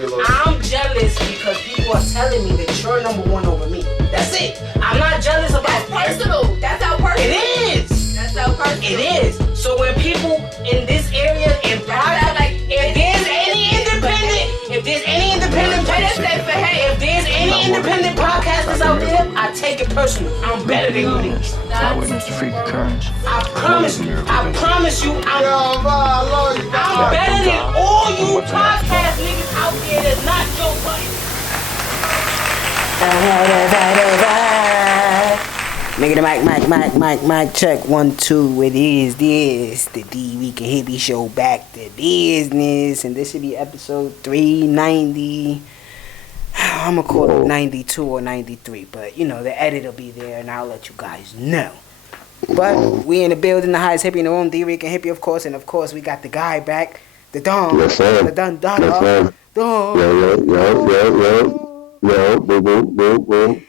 I'm jealous because people are telling me that you're number one over me. That's it. I'm not jealous about personal. That's how personal. It is. That's how personal. It is. So when people in this area, if there's any independent podcasters out there, I take it personal. I'm better than you niggas. I promise you, I'm better than all you podcast niggas out there that's not Joe Budden. Nigga, the mic, check 1, 2. It is this, the Dricanhippie Show, back to business, and this should be episode 390. I'm gonna call it 92 or 93, but you know, the edit will be there, and I'll let you guys know. But we in the building, the highest hippie in the room, Dricanhippie, of course, and of course we got the guy back, the Don, yes, sir. the Don, yes, sir. Don. Yo, boo.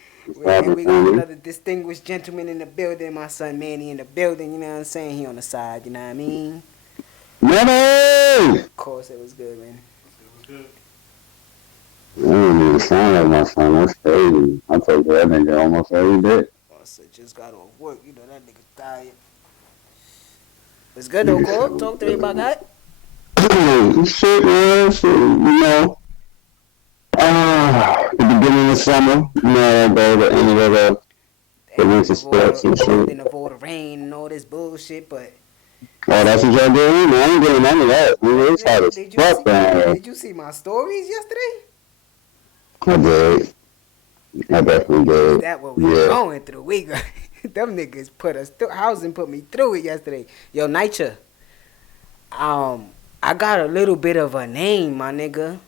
And we got another distinguished gentleman in the building, my son Manny in the building, you know what I'm saying? He on the side, you know what I mean? Manny! Of course, it was good, man. I don't even sound like my son, that's crazy. I talk to that nigga almost every day. So just got off work, you know, that nigga tired. It's good though, Cole. Talk to me about that. Shit, man, shit, you know. The beginning of summer, you know, the end of the winter sports and shit. Then of all the rain and all this bullshit, but. Oh, that's what y'all doing? Man, I ain't getting none of that. It's hot as fuck down here. Did you see my stories yesterday? I did. I definitely did. That's what we were going through. Them niggas put us through. Housing put me through it yesterday. Yo, Nitcha. I got a little bit of a name, my nigga.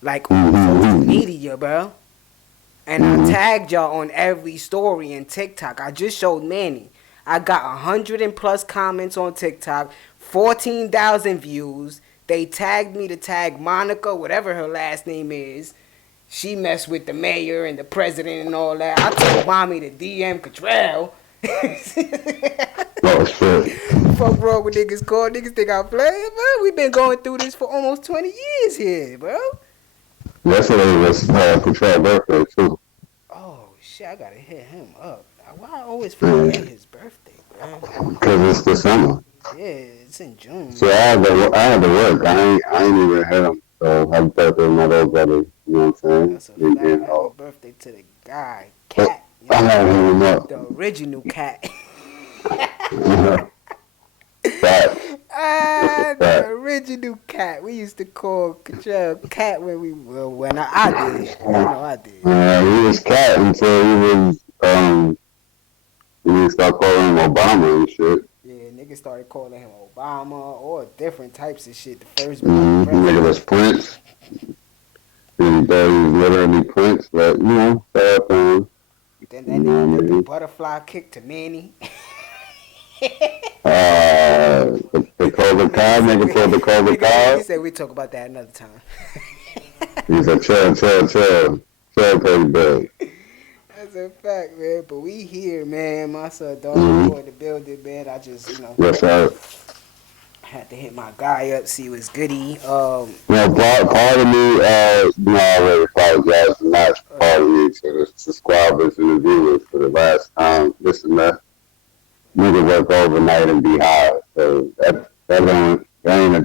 Like on social media, bro. And I tagged y'all on every story in TikTok. I just showed Manny. I got 100+ comments on TikTok, 14,000 views. They tagged me to tag Monica, whatever her last name is. She messed with the mayor and the president and all that. I told mommy to DM Cottrell. Oh, shit. Fuck wrong with niggas, call niggas think I'm playing, bro. We been going through this for almost 20 years here, bro. Yesterday was Cottrell's birthday, too. Oh, shit, I gotta hit him up. Why I always forget his birthday, bro? Because it's the summer. Yeah, it's in June. So I had to work. I ain't even hit him. So happy birthday to my little brother. You know what I'm saying? That's a fact. Happy birthday to the guy, Cat. I had him up. The original Cat. Fact. The original Cat. We used to call Cottrell Cat when I did. You know I did. He was Cat until he was we start calling him Obama and shit. Yeah, niggas started calling him Obama or different types of shit. The first nigga was Prince. He thought he was literally Prince, but you know, then that nigga did the butterfly kick to Manny. The Cobra Kai, nigga pulled the Cobra Kai. He said we talk about that another time. He said, chill, pretty big. That's a fact, man. But we here, man. My son, dog, boy, the building, man. I just, you know. Yes, sir. Had to hit my guy up, see what's goody. Part of me, I already apologize for not part of me to the subscribers and the viewers for the last time. Listen, that nigga work overnight and be high. So that ain't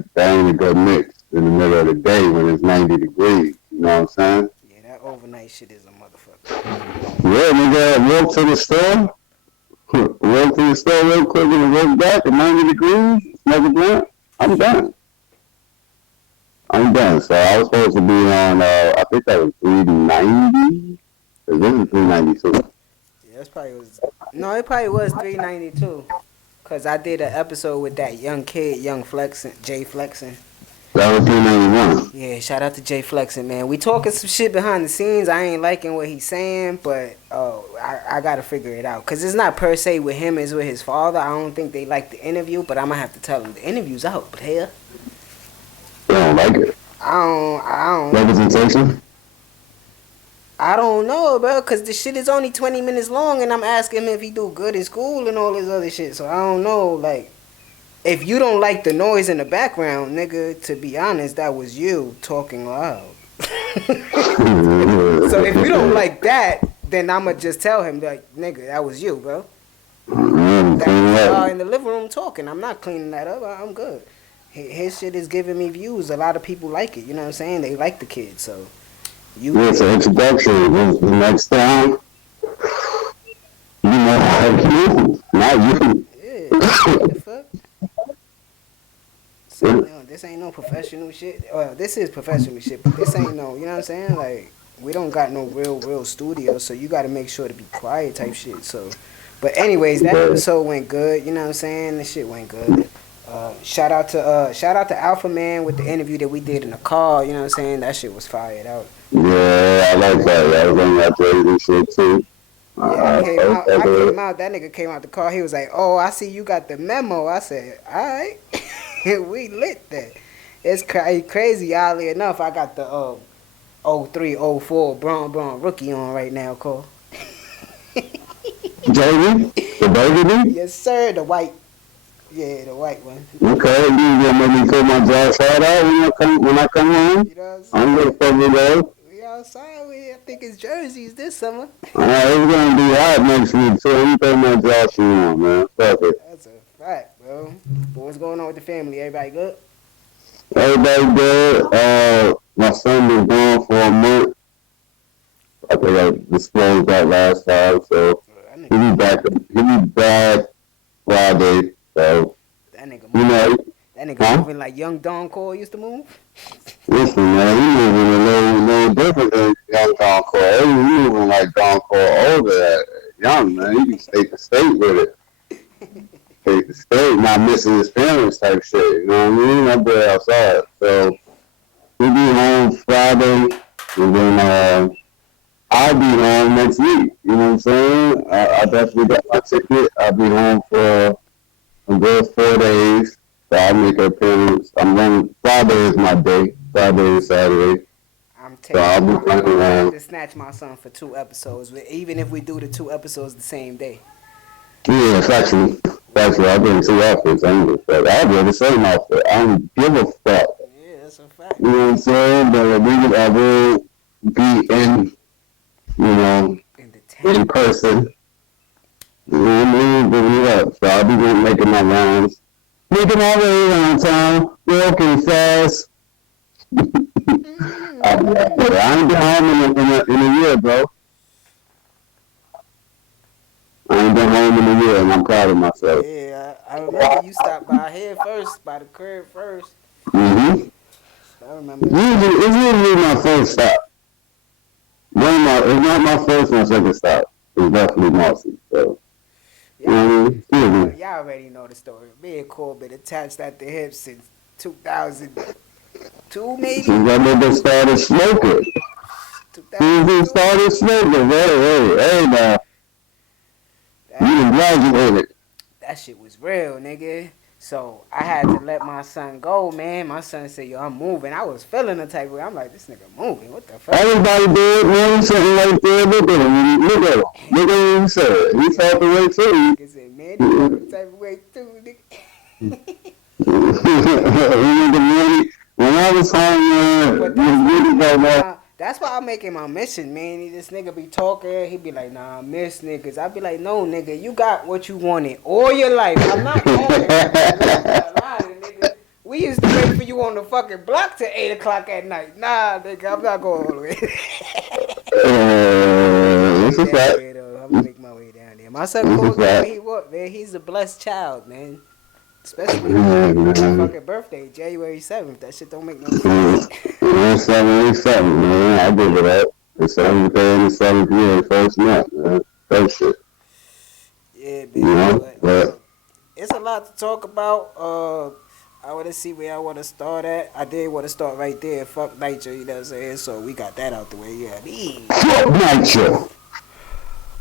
a good mix in the middle of the day when it's 90 degrees. You know what I'm saying? Yeah, that overnight shit is a motherfucker. Yeah, nigga, walk to the store. Walk to the store real quick and walk back at 90 degrees. Smoke a blunt. I'm done. So I was supposed to be on, I think that was 390. This is 392. Yeah, it probably was 392. Because I did an episode with that young kid, Jay Flexin. That was 391. Yeah, shout out to Jay Flexin, man. We talking some shit behind the scenes. I ain't liking what he's saying, but I got to figure it out. Because it's not per se with him, it's with his father. I don't think they like the interview, but I'm going to have to tell him the interview's out, player. They don't like it. I don't. Representation? I don't know, bro, because the shit is only 20 minutes long, and I'm asking him if he do good in school and all this other shit. So I don't know, like, if you don't like the noise in the background, nigga, to be honest, that was you talking loud. So if you don't like that, then I'ma just tell him like, nigga, that was you, bro. That was y'all in the living room talking. I'm not cleaning that up. I'm good. His shit is giving me views. A lot of people like it. You know what I'm saying? They like the kid. So yeah, it's an introduction. The next time, you know, you, not you. Yeah. What the fuck? So, no, this ain't no professional shit. Well, this is professional shit, but this ain't no. You know what I'm saying? Like we don't got no real studio, so you got to make sure to be quiet type shit. So, but anyways, that episode went good. You know what I'm saying? The shit went good. Shout out to Alpha Man with the interview that we did in the car. You know what I'm saying? That shit was fired out. Yeah, I like that. I was on that crazy shit too. Yeah, I came out. That nigga came out the car. He was like, "Oh, I see you got the memo." I said, "All right, we lit that." It's crazy. Oddly enough, I got the 03, 04 Braun rookie on right now, Cole. Jamie, the burgundy. Yes, sir. The white. Yeah, the white one. Okay, you gonna make me put my jaw side out when I come home? You know what I'm gonna fuck with those. We outside. I think it's jerseys this summer. Alright, it's gonna be hot next week, so let me put my jaw shoe on, man. Fuck it. That's a fact, bro. But what's going on with the family? Everybody good? Everybody good. My son was gone for a month. I think I disclosed that last time, so he'll be back Friday. So that nigga you know, that nigga moving like young Don Cole used to move. Listen, man, he moving a little different than young Don Cole. He moving like Don Cole older, young man. He can stay the state with it. Stay the state, not missing his parents type shit. You know what I mean? That boy outside. So he'll be home Friday, and then I'll be home next week. You know what I'm saying? I definitely got my ticket. I'll be home for a good 4 days. So I'll make an appearance. Friday is my day. Friday and Saturday. I'm taking to snatch my son for 2 episodes, even if we do the 2 episodes the same day. Yeah, factually. I'll bring 2 outfits. I'll wear the same outfit. I don't give a fuck. Yeah, that's a fact. You know what I'm saying? But I will be in, in person. You know what I mean? Bring it up. So I'll be making my rounds. Making my way around town. Walking fast. I ain't been home in a year, bro. I ain't been home in a year, and I'm proud of myself. Yeah, I remember you stopped by here first, by the crib first. Mm-hmm. I remember. It's usually my first stop. It's not my first or second stop. It's definitely Marcy. So. Y'all already know the story. Me and Cole been attached at the hip since 2002, maybe? Since that nigga started smoking. Hey, now. You done graduated. That shit was real, nigga. So I had to let my son go, man. My son said, "Yo, I'm moving." I was feeling the type of way. I'm like, this nigga moving. What the fuck? Everybody did, man. Something like that. Look at him. Look at what he said. He felt the way too. He said, man, he felt the type of way too, nigga. When I was home, that's why I'm making my mission, man. This nigga be talking, he be like, "Nah, I miss niggas." I be like, "No, nigga, you got what you wanted all your life. I'm not going. Nigga. We used to wait for you on the fucking block till 8 o'clock at night. Nah, nigga, I'm not going all the way. I'm gonna make my way down there. My son Cole, man, he's a blessed child, man. Especially my fucking birthday, January 7th. That shit don't make no sense. 787, man. I give it up. The 7th day and the 7th year, first month, man. That shit. Yeah, baby. But it's a lot to talk about. I want to see where I want to start at. I did want to start right there. Fuck Nitro, you know what I'm saying? So we got that out the way. Yeah, fuck Nitro.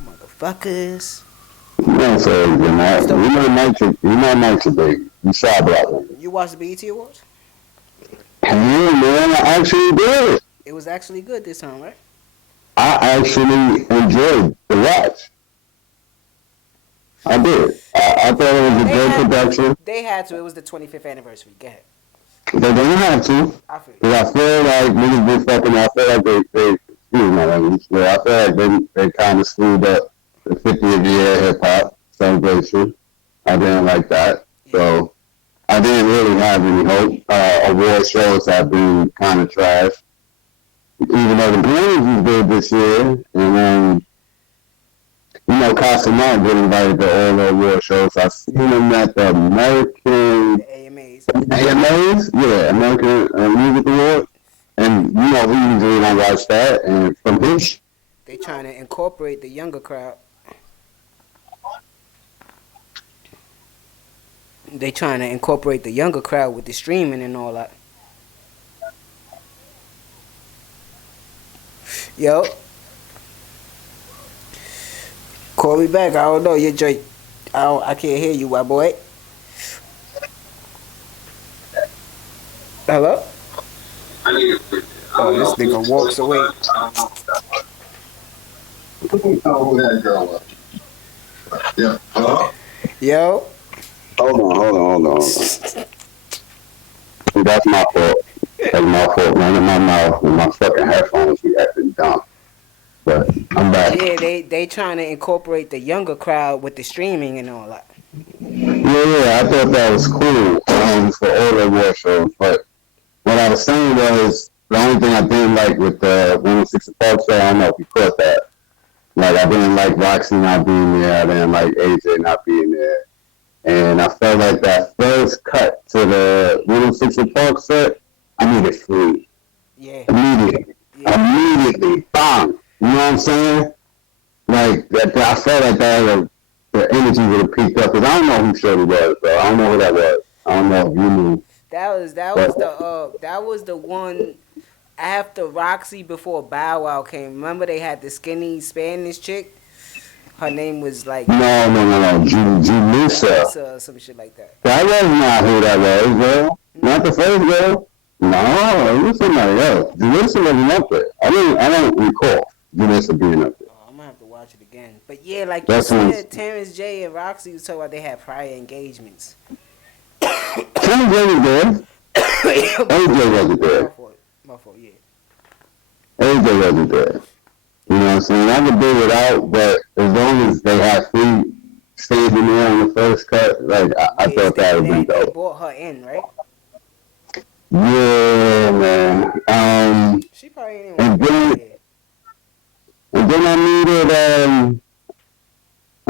Motherfuckers. You know Nitro, baby. You saw block. You watched the BET Awards? Yeah, man, I actually did. It was actually good this time, right? I actually enjoyed the watch. I did. I thought it was a good production. They had to. It was the 25th anniversary. Go ahead. They don't have to. I feel Cause I feel like niggas been fucking. I feel like they excuse my language, but I feel like they kind of screwed up the 50th year hip hop celebration. I didn't like that, so I didn't really have any hope. Award shows have been kind of trash, even though the Grammys was good this year, and Casamont get invited to all the award shows. I seen him at the American the AMAs. AMAs, yeah, American Music Award, and we usually don't watch that. And from his, They trying to incorporate the younger crowd. They trying to incorporate the younger crowd with the streaming and all that. Yo. Call me back. I don't know. You're Drake. I can't hear you, my boy. Hello? Oh, this nigga walks away. yeah, hello. Yo. Hold on. That's my fault. That's my fault. Running my mouth with my fucking headphones. We acting dumb. But I'm back. Yeah, they trying to incorporate the younger crowd with the streaming and all that. Yeah, I thought that was cool for all the award shows. But what I was saying was the only thing I didn't like with the 106 Park show. I don't know if you caught that. Like, I didn't like Roxy not being there. I didn't like AJ not being there. And I felt like that first cut to the 106 Park set, I needed free. Yeah. Immediately. Bang. You know what I'm saying? Like, I felt like the energy would have peaked up. Because I don't know who Shorty was, bro. I don't know who that was. I don't know if you knew. That was the one after Roxy before Bow Wow came. Remember they had the skinny Spanish chick? Her name was like... No. Julissa. Or some shit like that. That was not who that was, bro. Not the first girl. No, it was somebody else. Julissa wasn't up there. I don't recall Julissa being up there. Oh, I'm gonna have to watch it again. But yeah, like you said, Terrence J and Roxy was talking about they had prior engagements. Terrence J was there. AJ wasn't there. My fault, yeah. AJ wasn't there. You know what I'm saying? I could do without, but as long as they had free standing there on the first cut, like I thought that would be dope. They brought her in, right? Yeah, man. She probably ain't and then I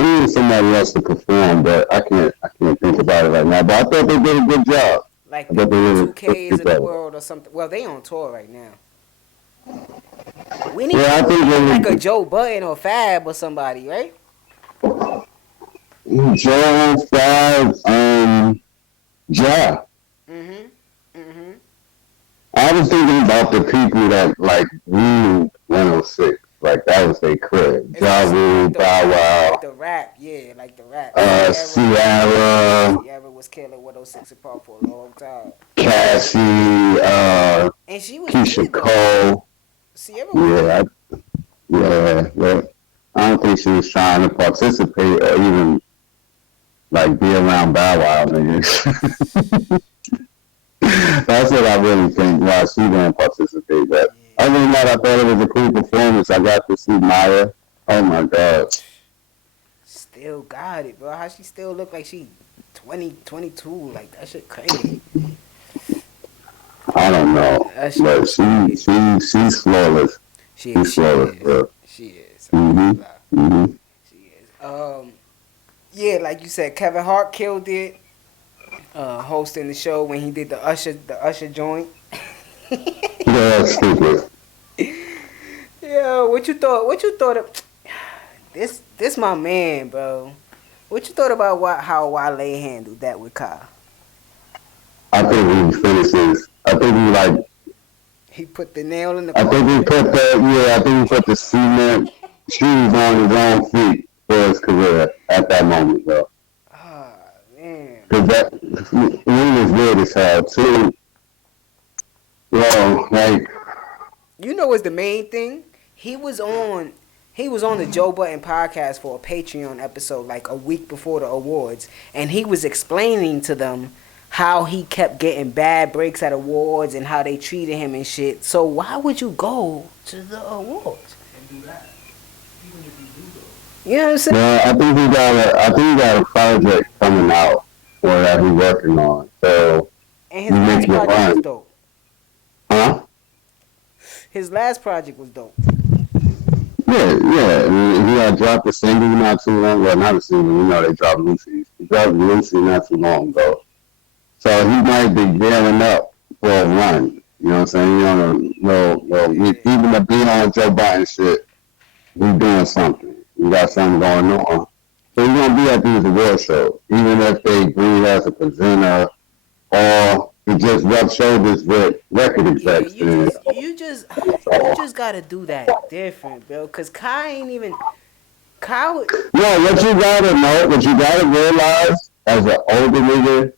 needed somebody else to perform, but I can't think about it right now. But I thought they did a good job. Like the 2Ks in the world or something. Well, they on tour right now. We need like a Joe Budden or Fab or somebody, right? Joe, Fab, Ja. I was thinking about the people that like knew 106, like that was their crib. Ja Rule, Bow Wow, like the rap, yeah, like the rap. Sierra. Sierra was killing 106 apart for a long time. Cassie, and she was Keisha Cole. Sierra was yeah. I don't think she was trying to participate or even like be around Bow Wow, niggas. That's what I really think. Why she didn't participate. But other than that, I thought it was a cool performance. I got to see Maya. Oh my God. Still got it, bro. How she still look like she 20, 22? Like that shit crazy. I don't know, but she's flawless. She's flawless, bro. She is. She is. Yeah, like you said, Kevin Hart killed it. Hosting the show when he did the Usher joint. Yeah, that's stupid. Yeah, what you thought of this my man, bro. What you thought about how Wale handled that with Kyle? I think he finishes. I think he put the nail in the I think he put the cement shoes on his own feet for his career at that moment, bro. Because that was weird as hell too. Yo, like, you know what's the main thing? He was on the Joe Budden podcast for a Patreon episode like a week before the awards, and he was explaining to them how he kept getting bad breaks at awards and how they treated him and shit. So why would you go to the awards and do that? Even if you do go. You know what I'm saying? Well, I think he got a project coming out or that he's working on. So and his last project was dope. Huh? His last project was dope. Yeah. I mean, he had dropped a single not too long ago. Well, not a single, you know, they dropped Lucy's. He dropped Lucy not too long ago. So he might be gearing up for a run. You know what I'm saying? Even the be on Joe Biden shit, he's doing something. He got something going on. So he's going to be at these award shows. Even if they bring as a presenter or he just rub shoulders with record execs. You just got to do that different, bro. Because Kai ain't even... No, what you got to know, what you got to realize as an older nigga,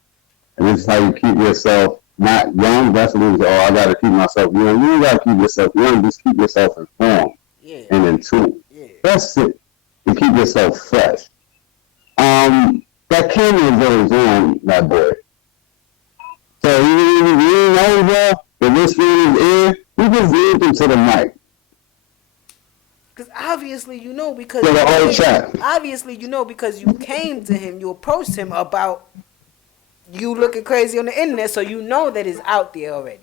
and this is how you keep yourself not young. That's what it is. I got to keep myself young. You got to keep yourself young. Just keep yourself informed and in tune. Yeah. That's it. To keep yourself fresh. That camera is always on, that boy. So you know, bro, the listening is in. We just lead them to the mic. Because obviously, you know, because to the whole chat. Obviously, you know, because you came to him, you approached him about you looking crazy on the internet, so you know that it's out there already.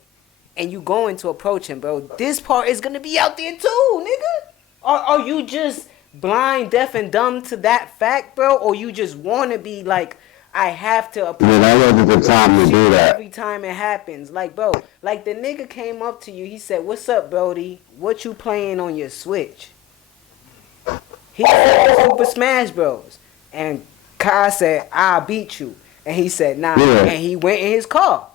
And you going to approach him, bro. This part is going to be out there too, nigga. Or are you just blind, deaf, and dumb to that fact, bro? Or you just want to be like, I have to approach him. That wasn't the time to do that. Every time it happens. Like, bro, like the nigga came up to you. He said, what's up, Brody? What you playing on your Switch? He said Super Smash Bros. And Kai said, I'll beat you. And he said, nah. Yeah. And he went in his car.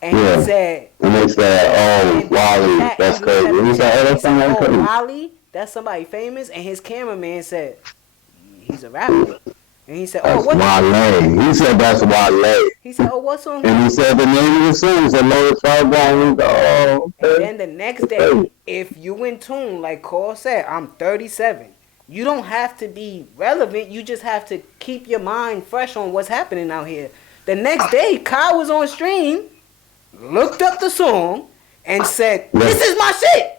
And he said... And they said, Wally, that's crazy. He said, that's somebody crazy. Wally, that's somebody famous. And his cameraman said, he's a rapper. And he said, what's Wale. He said, that's Wale. He said, what's on? And he said the name of the song. He said, Lower Tribal. And then the next day, if you in tune, like Cole said, I'm 37. You don't have to be relevant. You just have to keep your mind fresh on what's happening out here. The next day, Kyle was on stream, looked up the song, and said, this is my shit.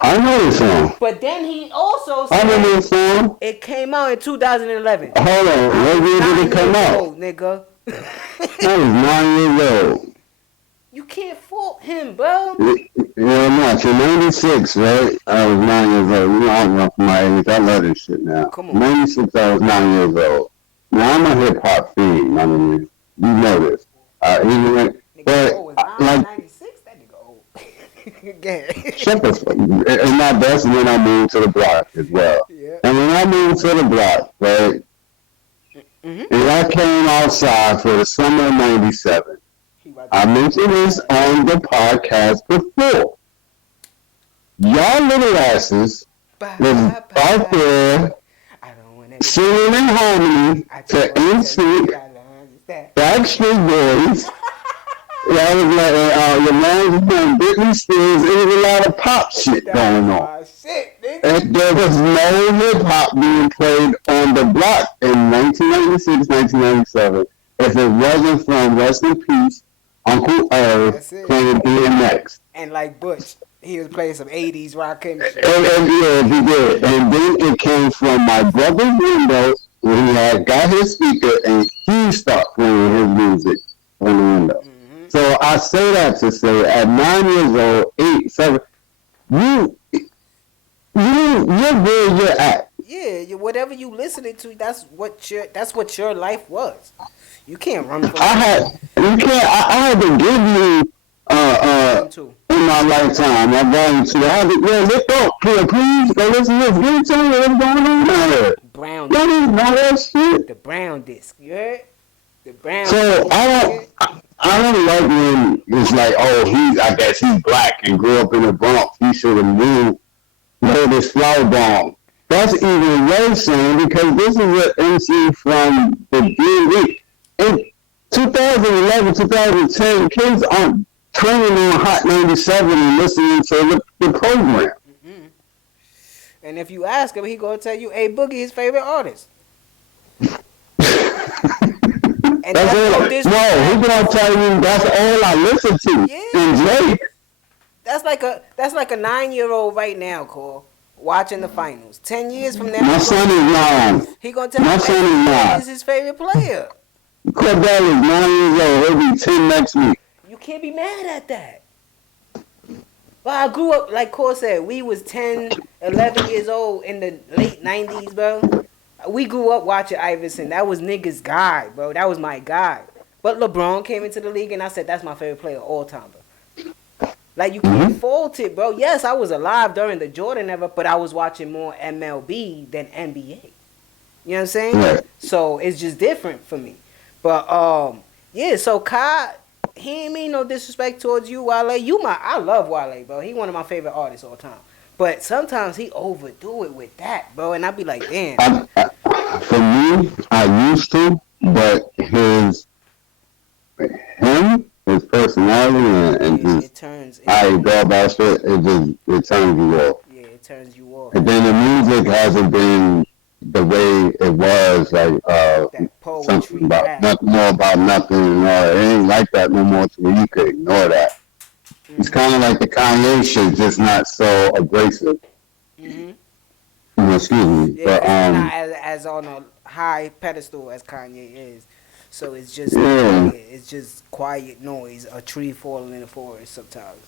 I know this song. But then he also said, I know this song. It came out in 2011. Hold on. What year did it come out? Old, nigga. I was 9 years old. You can't fault him, bro. Yeah, I'm not. You're 96, right? I was 9 years old. You know, I'm up from my age. I love this shit now. Come on. 96, I was 9 years old. Now, I'm a hip-hop fiend. I mean, you know this. Even like 96, that nigga old. Shut the fuck. And that's when I moved to the block as well. Yeah. And when I moved to the block, right, and I came outside for the summer of 97, I mentioned this on the podcast before. Y'all little asses was out there singing in harmony to NSYNC, Backstreet Boys. Y'all was like, your man was doing Britney Spears. There was a lot of pop shit going on. And there was no hip hop being played on the block in 1996, 1997 if it wasn't from Rest in Peace, Uncle Earth playing DMX. And like Butch, he was playing some 80s rock and shit. And yeah, he did. And then it came from my brother's window where he had got his speaker and he started playing his music on the window. So I say that to say at 9 years old, 8, 7, you're where you're at. Yeah, whatever you listening to, that's what your life was. You can't run from I had to give you in my lifetime, my volume 2. I had to let's go, please go listen to this. Give me tell me what's going on out here. Brown disc. That shit. The brown disc. You heard? The brown So I don't like when it's like, I guess he's black and grew up in the Bronx. He should have moved this flower bomb. That's even worse, saying, because this is an MC from the DMV. In 2011, 2010, kids aren't turning on Hot 97 and listening to the program. Mm-hmm. And if you ask him, he gonna tell you, A Boogie his favorite artist. And That's that's all. no disrespect. No, he gonna tell you that's all I listen to. Yeah. And Drake. That's like a 9-year-old right now, Cole, watching the finals. 10 years from now, My son is 9. he gonna tell My you son is Messi 9. is his favorite player. Cordell is 9 years old. He'll be 10 next week. You can't be mad at that. Well, I grew up, like Cole said, we was 10, 11 years old in the late 90s, bro. We grew up watching Iverson. That was niggas' guy, bro. That was my guy. But LeBron came into the league, and I said, that's my favorite player of all time, bro. Like, you can't fault it, bro. Yes, I was alive during the Jordan era, but I was watching more MLB than NBA. You know what I'm saying? Right. So, it's just different for me. But, yeah, so Kai, he ain't mean no disrespect towards you, Wale. I love Wale, bro. He one of my favorite artists all time. But sometimes he overdo it with that, bro. And I be like, damn. For me, I used to, but his personality and Yeah, just how he go about shit, it turns you off. Yeah, it turns you off. And then the music hasn't been the way it was, like That poetry, something about rap. nothing more about nothing and all. It ain't like that no more to where you could ignore that. It's kind of like the Kanye shit, just not so abrasive. Excuse me, Yeah, but it's not as on a high pedestal as Kanye is. So it's just it's just quiet noise, a tree falling in the forest sometimes.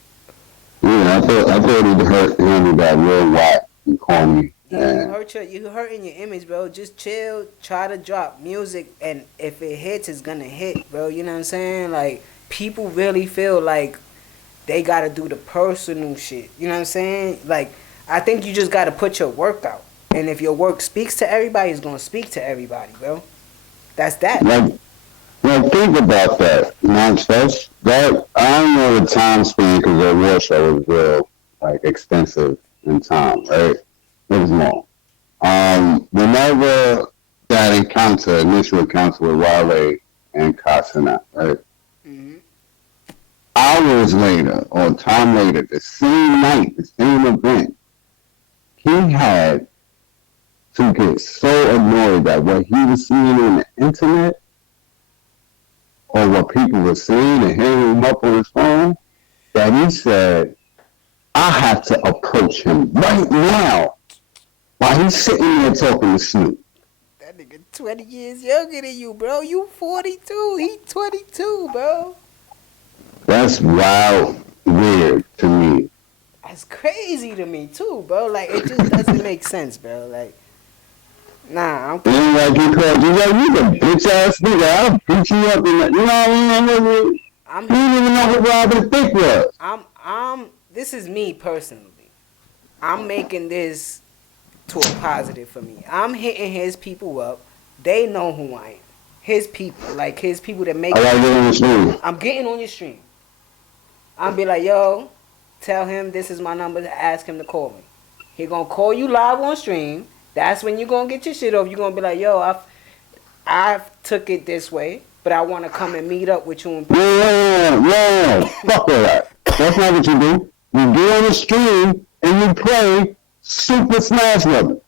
yeah, I thought he handled that real whack and corny. Yeah, you hurting your image, bro. Just chill, try to drop music, and if it hits, it's gonna hit, bro. You know what I'm saying? Like, people really feel like they gotta do the personal shit. You know what I'm saying? Like, I think you just gotta put your work out. And if your work speaks to everybody, it's gonna speak to everybody, bro. That's that. Like, think about that. That I don't know the time span because the war show was real, like, extensive in time, right? It was long. Whenever that initial encounter with Wale and Kasana, right? Hours later, or time later, the same night, the same event, he had to get so annoyed that what he was seeing on the internet or what people were saying and hearing him up on his phone, that he said, I have to approach him right now while he's sitting there talking to Snoop. That nigga 20 years younger than you, bro. You 42. He 22, bro. That's wild, weird to me. That's crazy to me, too, bro. Like, it just doesn't make sense, bro. Like, nah, I'm... And like you called you, like, you a bitch-ass nigga. I'll beat you up in that. You know what I mean? You didn't even know who Robin Thicke was. This is me personally. I'm making this to a positive for me. I'm hitting his people up. They know who I am. His people. Like, his people that make... I gotta get on the stream. I'm getting on your stream. I'm be like, yo, tell him this is my number to ask him to call me. He gonna call you live on stream. That's when you gonna get your shit off. You gonna be like, yo, I've took it this way, but I want to come and meet up with you in person. Yeah. Fuck all that. That's not what you do. You get on the stream and you play Super Smash Brothers.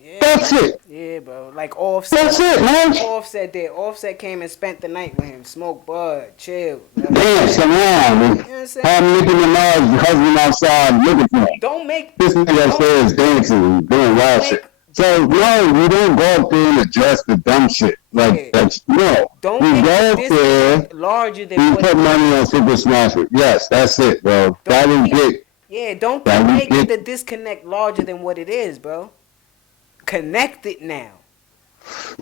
Yeah, That's it. Yeah, bro. Like Offset. That's it, man. Offset did. Offset came and spent the night with him. Smoked bud, chill. Dance around and have Nicki Minaj's husband outside looking for him. Don't make this nigga upstairs dancing and doing wild shit. So no, you don't go up there and address the dumb shit. Like that's no. Don't you make go up there. Larger than you put money on Super Smash Bros. Yes, that's it, bro. That will get. Yeah, don't make the disconnect larger than what it is, bro. Connect it now.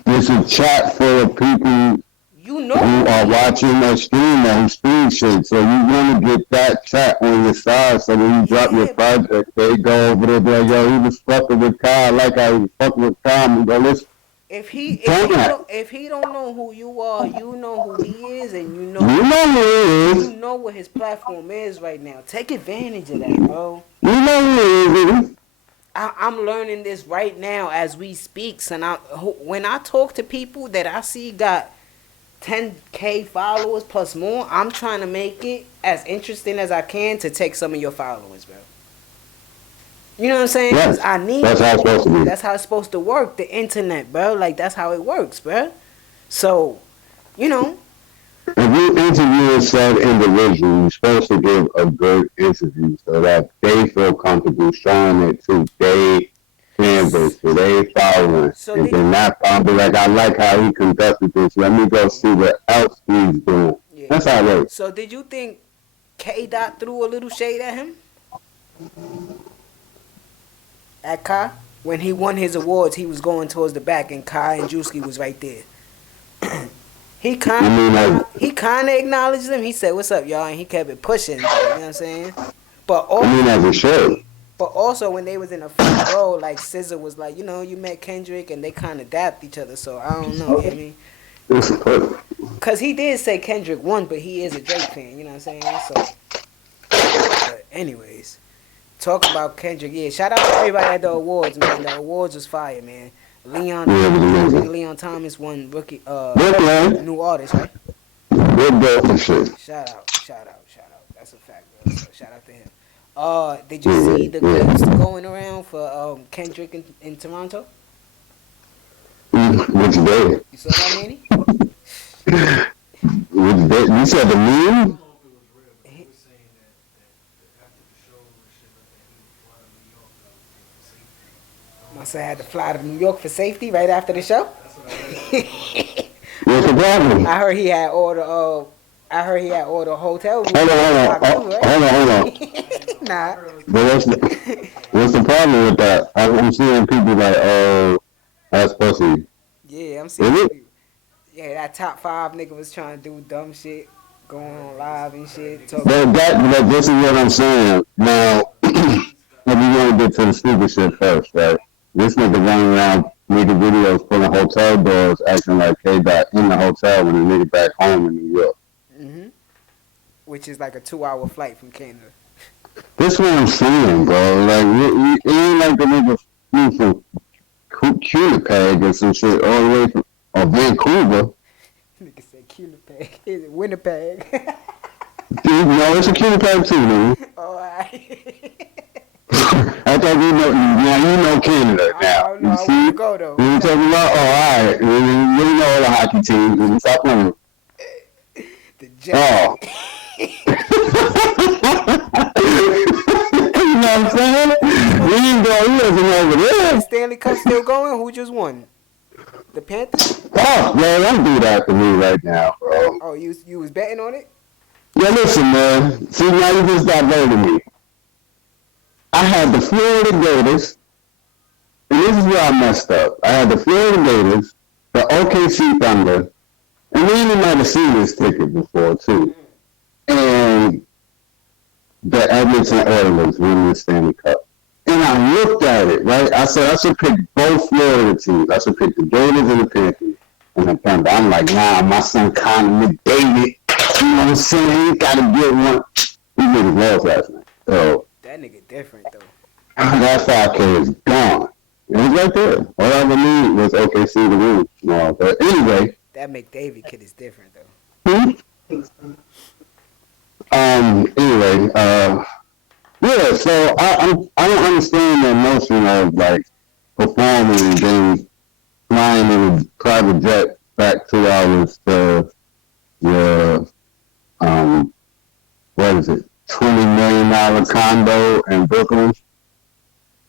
There's a chat full of people who are watching that stream who stream shit. So you want to get that chat on your side. So when you drop your project, they go over there and be like, yo, he was fucking with Kyle like I was fucking with Kyle. And go, listen. If he don't know who you are, you know who he is, and you know who he is. You know what his platform is right now. Take advantage of that, bro. You know who he is. I'm learning this right now as we speak. So now, when I talk to people that I see got 10K followers plus more, I'm trying to make it as interesting as I can to take some of your followers, bro. You know what I'm saying? Yes, I need that's how it's supposed to be. That's how it's supposed to work. The internet, bro. Like, that's how it works, bro. So, you know. If you interview said individual, you're supposed to give a good interview so that they feel comfortable showing it to their fan base, to their following. So And did then that following be like, I like how he conducted this. Let me go see what else he's doing. yeah. That's how it works. So did you think K Dot threw a little shade at him? At Kai? When he won his awards, he was going towards the back, and Kai and Juicy was right there. He kind of acknowledged him. He said, "What's up, y'all?" And he kept it pushing. You know what I'm saying? But also, as it should. But also when they was in the front row, like SZA was like, you met Kendrick, and they kind of dapped each other. So I don't know. I mean, because he did say Kendrick won, but he is a Drake fan. You know what I'm saying? So, but anyways, talk about Kendrick. Yeah, shout out to everybody at the awards, man. The awards was fire, man. Leon Thomas won rookie new artist, right? Shout out. That's a fact, bro. So shout out to him. Did you see the clips going around for Kendrick in Toronto? Which day? You saw that, Manny? Which day? You said the meme? My son had to fly to New York for safety right after the show. What's the problem? I heard he had ordered hotel room. Hold on. Nah. But what's the problem with that? I'm seeing people like, oh, that's pussy. Yeah, I'm seeing people. Yeah, that top 5 nigga was trying to do dumb shit, going on live and shit. But this is what I'm saying. Now, if we want to get to the stupid shit first, right? This nigga running around making videos pulling hotel doors, acting like K-Dot in the hotel when he nigga back home in New York. Mm-hmm. Which is like a 2-hour flight from Canada. This is what I'm saying, bro. Like, it ain't like the nigga flew from Winnipeg or some shit all the way from Vancouver. Nigga said Winnipeg. Is it Winnipeg? No, it's a Winnipeg too, nigga. Alright. I thought you know Canada now. I want to go though. You talking about? Alright. You know all the hockey teams. Stop playing. The Jets. You know what I'm saying? He wasn't over there. Stanley Cup still going? Who just won? The Panthers? Oh, man, don't do that to me right now, bro. Oh, you was betting on it? Yeah, listen, man. See, now you just diverted me. I had the Florida Gators, and this is where I messed up. I had the Florida Gators, the OKC Thunder, and we even might have seen this ticket before, too. And the Edmonton Oilers winning the Stanley Cup. And I looked at it, right? I said I should pick both Florida teams. I should pick the Gators and the Panthers. And the Thunder. I'm like, nah, my son Connor McDavid, you know what I'm saying? He got to get one. He niggas lost last night. So that nigga different, though. That 5K is gone. It was right there. All I need was OKC to win. No, but anyway. That McDavid kid is different, though. Anyway, yeah, so I don't understand the emotion of, like, performing and then flying in a private jet back 2 hours to your, what is it, $20 million condo in Brooklyn,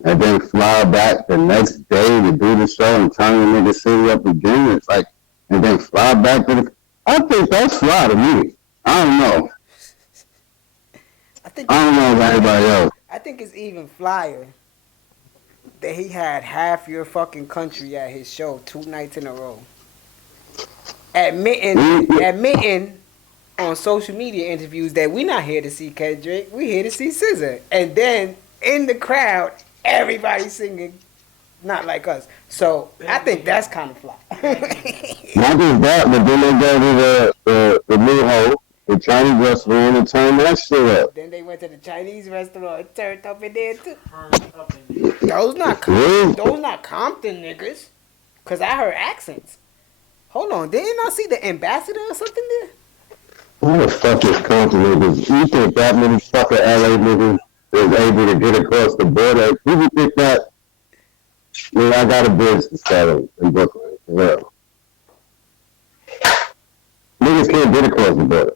and then fly back the next day to do the show and turn the nigga city up again. It's like, and then fly back to the, I think that's fly to me. I don't know. I don't know about anybody else. I think it's even flyer that he had half your fucking country at his show 2 nights in a row. Admitting on social media interviews that we're not here to see Kendrick, we're here to see SZA. And then in the crowd, everybody singing Not Like Us. So I think that's kind of fly. Not just that, but then they go to the new hoe, the Chinese restaurant, and turn that shit up. Then they went to the Chinese restaurant and turned up in there too. Those not Compton niggas. Cause I heard accents. Hold on, didn't I see the ambassador or something there? Who the fuck is Compton niggas? You think that many fucking LA niggas is able to get across the border? Who you think that? Yeah, I got a business to start in Brooklyn. Yeah. Niggas can't get across the border.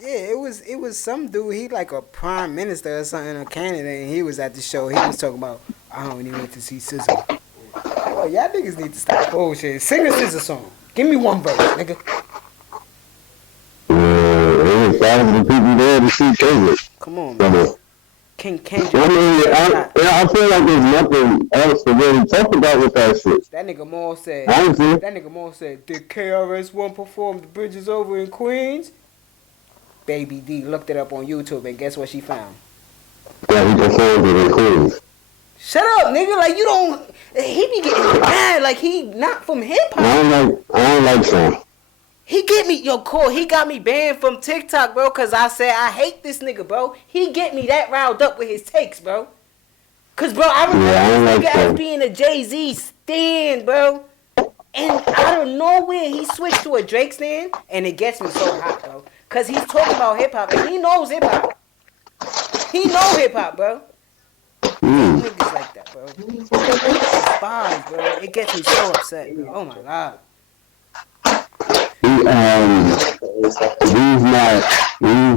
Yeah, it was some dude. He like a prime minister or something in Canada, and he was at the show. He was talking about I don't even need to see SZA. Oh, y'all niggas need to stop bullshit. Sing a SZA song. Give me one verse, nigga. It was thousands of people there to see Kendrick. Come on, man. Kendrick. I mean, I feel like there's nothing else to really talk about with that shit. That nigga Maul said. Honestly. That nigga Maul said, did KRS-One perform The Bridges Over in Queens? Baby D looked it up on YouTube, and guess what she found? Yeah, he performed it in Queens. Shut up, nigga. Like, you don't... He be getting mad like he not from hip-hop. I don't like Sean. He get me... Yo, Cole, he got me banned from TikTok, bro, because I said I hate this nigga, bro. He get me that riled up with his takes, bro. Because, bro, I remember this nigga as being a Jay-Z stan, bro. And out of nowhere, he switched to a Drake stan, and it gets me so hot, bro. Because he's talking about hip-hop, and he knows hip-hop. He know hip-hop, bro. Niggas like that, bro. Despise, bro. It gets me so upset, bro. Oh, my God. He's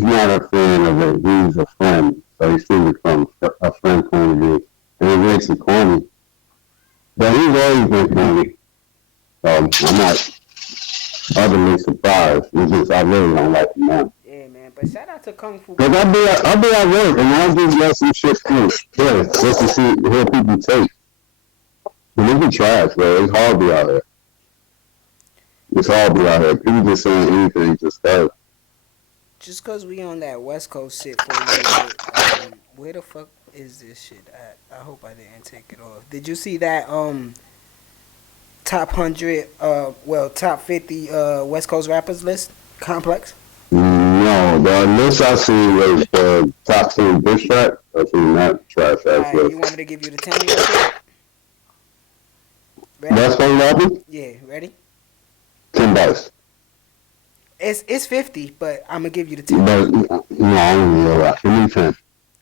not a fan of it. He's a friend. So he's seeing it from a friend point of view. And it makes it corny. But he's always been corny. So I'm not utterly surprised. I really don't like him now. Yeah, man. But shout out to Kung Fu. Cause I'll be at work and I'll just let some shit through. Yeah, just to hear people take. And it be trash, bro. It's horrible out here. It's horrible out here. People just saying anything to start. Just cause we on that West Coast shit for a little bit, where the fuck is this shit at? I hope I didn't take it off. Did you see that top 100 top 50 West Coast rappers list? Complex? No, the list I seen was the top 10 diss track. I seen that trash ass list. You want me to give you the 10 real quick? Ready? That's what happened? Yeah, ready? 10 bucks. It's 50, but I'm gonna give you the 10. But, no, I don't know that. Give me 10.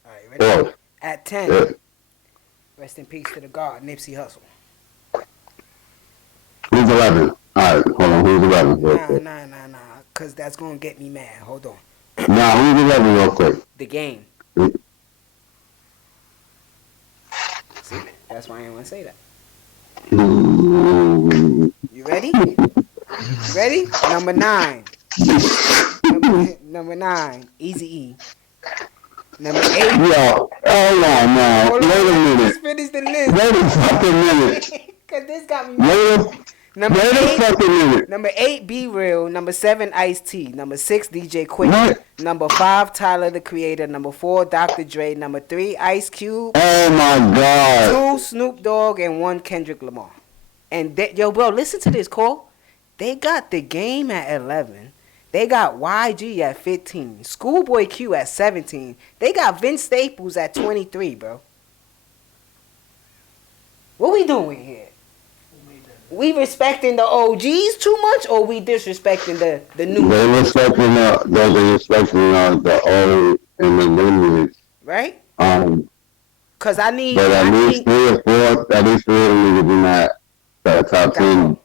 Alright, ready? Oh. At 10, Yeah. rest in peace to the God, Nipsey Hussle. Who's 11? Alright, hold on. Who's 11? Real quick. Nah, cause that's gonna get me mad. Hold on. Nah, who's 11 real quick? The Game. See, that's why I didn't want to say that. You ready? Ready? Number 9. Number 9, Eazy-E. Number 8. Yo, hold on, man. Wait a minute. Let's finish the list. Wait a fucking minute. Cause this got me mad. Number 8, Be Real. Number 7, Ice-T. Number 6, DJ Quick. What? Number 5, Tyler the Creator. Number 4, Dr. Dre. Number 3, Ice Cube. Oh my God. 2, Snoop Dogg, and 1, Kendrick Lamar. And yo, bro, listen to this, Cole. They got The Game at 11. They got YG at 15. Schoolboy Q at 17. They got Vince Staples at 23, bro. What we doing here? We respecting the OGs too much, or we disrespecting the new? They respecting the old and the lineage. Right? Cause I need. But at least 3 or 4, at least 3 of them niggas in that top 10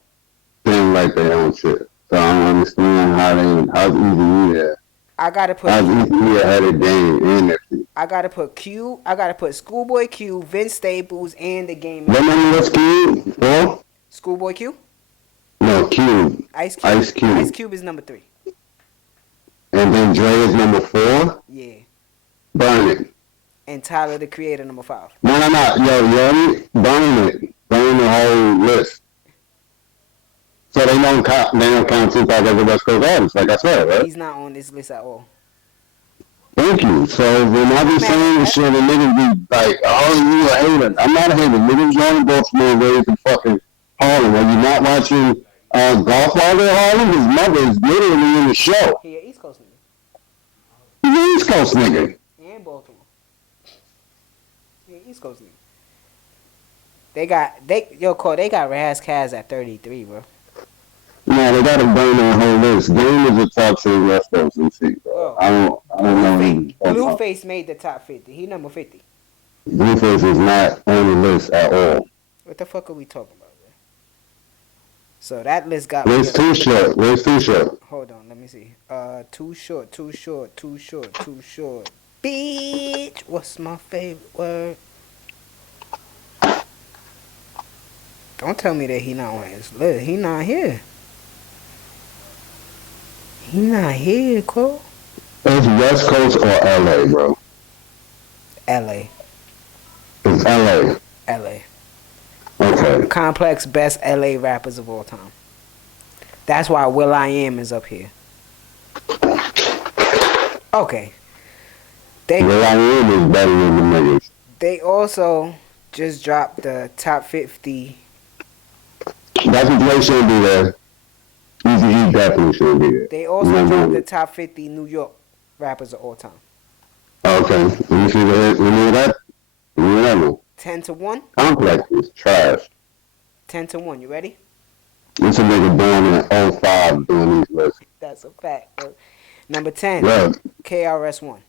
thing like their own shit. So I don't understand how's Eazy-E there. I gotta put. How's Eazy-E ahead of Game and Nipsey? I gotta put Q. I gotta put Schoolboy Q, Vince Staples, and The Game. What number was Q? 4? Schoolboy Q? No, Cube. Ice Cube. Ice Cube. Ice Cube is number 3. And then Dre is number 4? Yeah. Burn it. And Tyler the Creator number 5. No. Yo, burn it. Burn the whole list. So they don't count Tupac as a West Coast artist, like I said, right? He's not on this list at all. Thank you. So when I be saying this shit, the niggas be like, oh, you a hater. I'm not a hater. Niggas going to Baltimore raised in fucking Harlem. Are you not watching Godfather in Harlem? His mother is literally in the show. He an East Coast nigga. He's an East Coast nigga. And Baltimore. He an East Coast nigga. They got Raz Kaz at 33, bro. No, they gotta burn that whole list. Game is a top 10 West Coast MC, bro. I don't know. Blueface made the top 50. He number 50. Blueface is not on the list at all. What the fuck are we talking about, man? So that list got Where's Too Short? Where's Too Short? Hold on, let me see. Too short, too short, too short, too short. Bitch, what's my favorite word? Don't tell me that he not on his list. He not here. He not here, Cole. It's West Coast or LA, bro? LA. It's LA. LA. Okay. Complex best LA rappers of all time. That's why will.i.am is up here. Okay. will.i.am is better than the niggas. They also just dropped the top 50. That's what they should be there. Easy definitely should be there. They also dropped the top 50 New York rappers of all time. Okay. Let me see that. Let me hear that. Let me hear that one. 10-1. Complex is trash. 10-1. You ready? This a nigga born in 05 doing these lists. That's a fact, bro. Number 10, Yeah. KRS-One.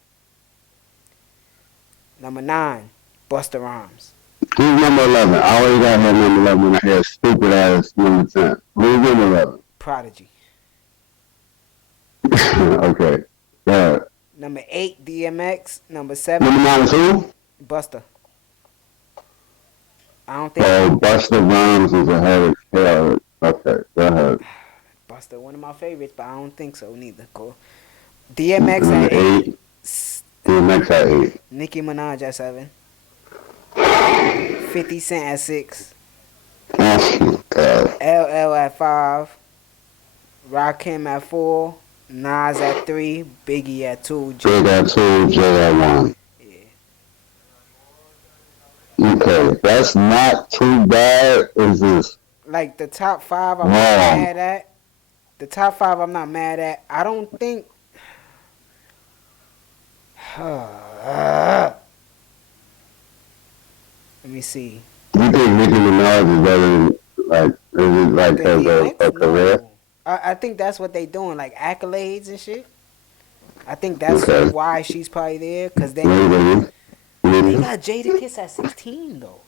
Number 9, Busta Rhymes. Who's number 11? I already got him number 11 when I hear stupid ass number 10. Who's number 11? Prodigy. Okay. Yeah. Number 8, DMX. Number 7, Number 9 is who? Busta. I don't think. Oh, Busta Rhymes is ahead of KRS. Okay, go ahead. Busta, one of my favorites, but I don't think so neither. Cool. DMX at 8. DMX at 8. Nicki Minaj at 7. 50 Cent at 6. Oh, God. LL at 5. Rakim at 4. Nas at 3. Biggie at 2. Big at 2, J at 1. Yeah. Okay, that's not too bad. Is this? Like the top 5 I'm not mad at. The top 5 I'm not mad at. I don't think. Let me see. You think Nicki Minaj is better than, like, is it like a career? No. I think that's what they doing, like accolades and shit. I think that's why she's probably there, because they got Jadakiss at 16, though.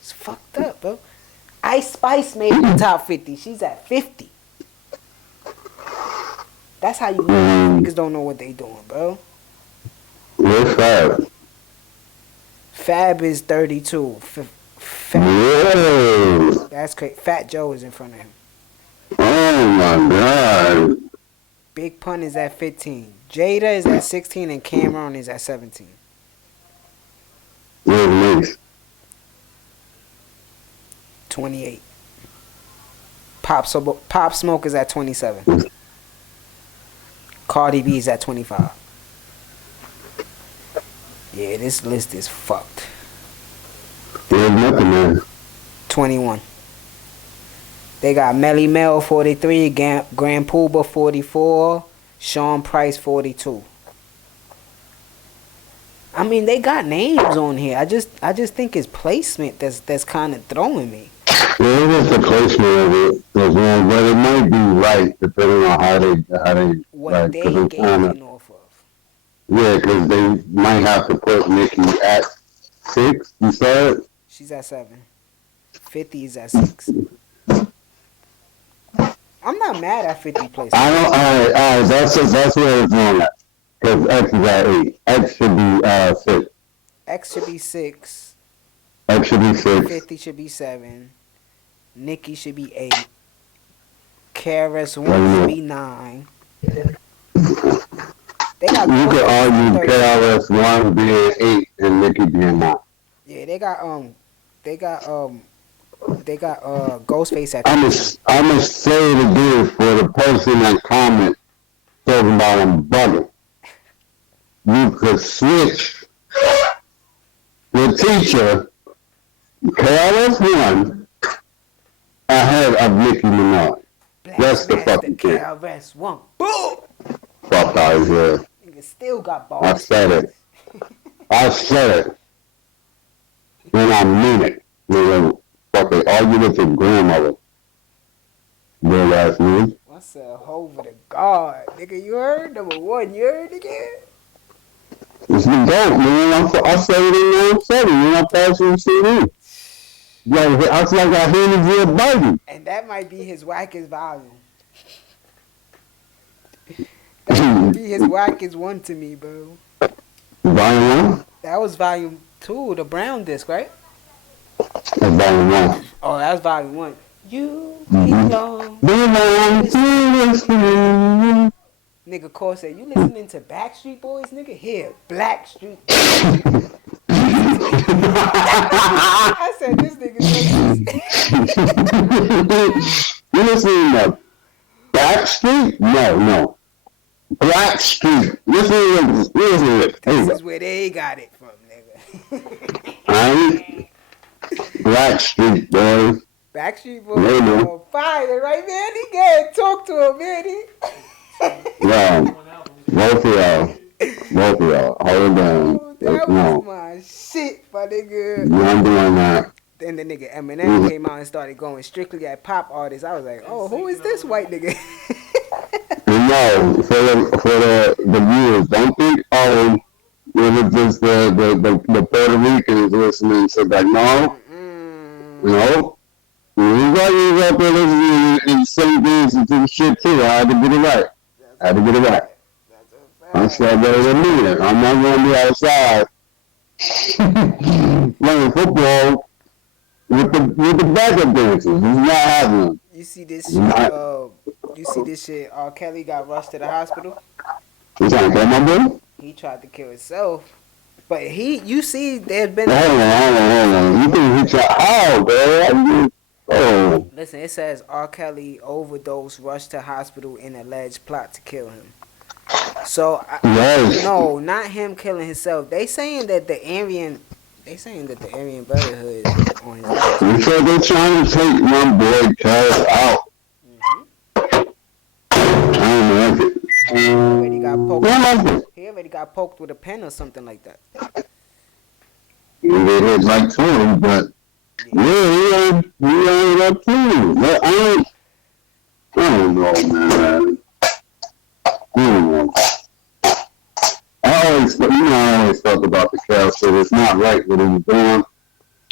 It's fucked up, bro. Ice Spice made the top 50. She's at 50. That's how you know niggas don't know what they doing, bro. Where's Fab? Fab is 32. Whoa. That's crazy. Fat Joe is in front of him. Oh my God. Big Pun is at 15. Jada is at 16 and Cameron is at 17. Where's Mix? 28. Pop Smoke is at 27. Cardi B is at 25. Yeah, this list is fucked. There's nothing, man. 21. They got Melly Mel 43, Grand Pooba 44, Sean Price 42. I mean, they got names on here. I just think it's placement that's kind of throwing me. Yeah, it was the placement of it, but it might be right depending on how they what like, they gauging off of. Yeah, because they might have to put Nicki at 6. You said she's at 7. 50 is at 6. I'm not mad at 50 placement. I don't. All right. That's where it's on at. Because X is at 8. X should be 6. X should be 6. X should be 6. 50 should be 7. Nicki should be 8. KRS-One should be 9. They got. You could argue KRS-One being 8 and Nicki being 9. Yeah, they got Ghostface at. I'ma say it again for the person that comment talking about I'm bugging. You could switch the teacher KRS-One ahead of Nicki Minaj. That's the fucking thing. KRS-One. Boom. Fuck out of here. Nigga still got balls. I said it. I said it. And I mean it. Nigga, fucking argue with your grandmother. Real ass news. I said, over the God. Nigga, you heard? Number 1, you heard again? It's the dope, man. I said it in 97 when I passed the CD. I feel like I hear his real biting. And that might be his wackest volume. That might be his wackest one to me, bro. Volume 1? That was volume 2, the brown disc, right? That's volume 1. Oh, that's volume 1. You belong. Nigga Cole said, you listening to Backstreet Boys, nigga? Here, Blackstreet. I said, this nigga You listening to Backstreet? No. Blackstreet. Listen to it. This is where they got it from, nigga. Alright? Blackstreet, boys. Backstreet Boys on fire, right, man? He can't talk to him, man. Yeah, both of y'all. Hold down. That was my shit, my nigga. Yeah, I'm doing that. Then the nigga Eminem came out and started going strictly at pop artists. I was like, oh, who is this white nigga? No, for the viewers, don't think, it was just the Puerto Ricans listening to that. No. You guys out there listening and saying things and doing shit too. I had to get it right. That's a fact. I'm sure better than me. I'm not going to be outside playing football with the backup dancers. It's not happening. You see this shit? You see this shit? R.Kelly got rushed to the hospital. You trying to kill my boy? He tried to kill himself, but you see, there's been. Hold on. You think he tried? Oh, man. Oh. Listen, it says R. Kelly overdose, rushed to hospital in alleged plot to kill him. So, no, not him killing himself. They saying that the Aryan Brotherhood is on his ass. You said they're trying to take my boy Cass out. I don't like it. He already got poked with a pen or something like that. It is like 20, but yeah, he ain't up to it. I don't know, man. I always talk about the Cal shit. It's not right what he was doing,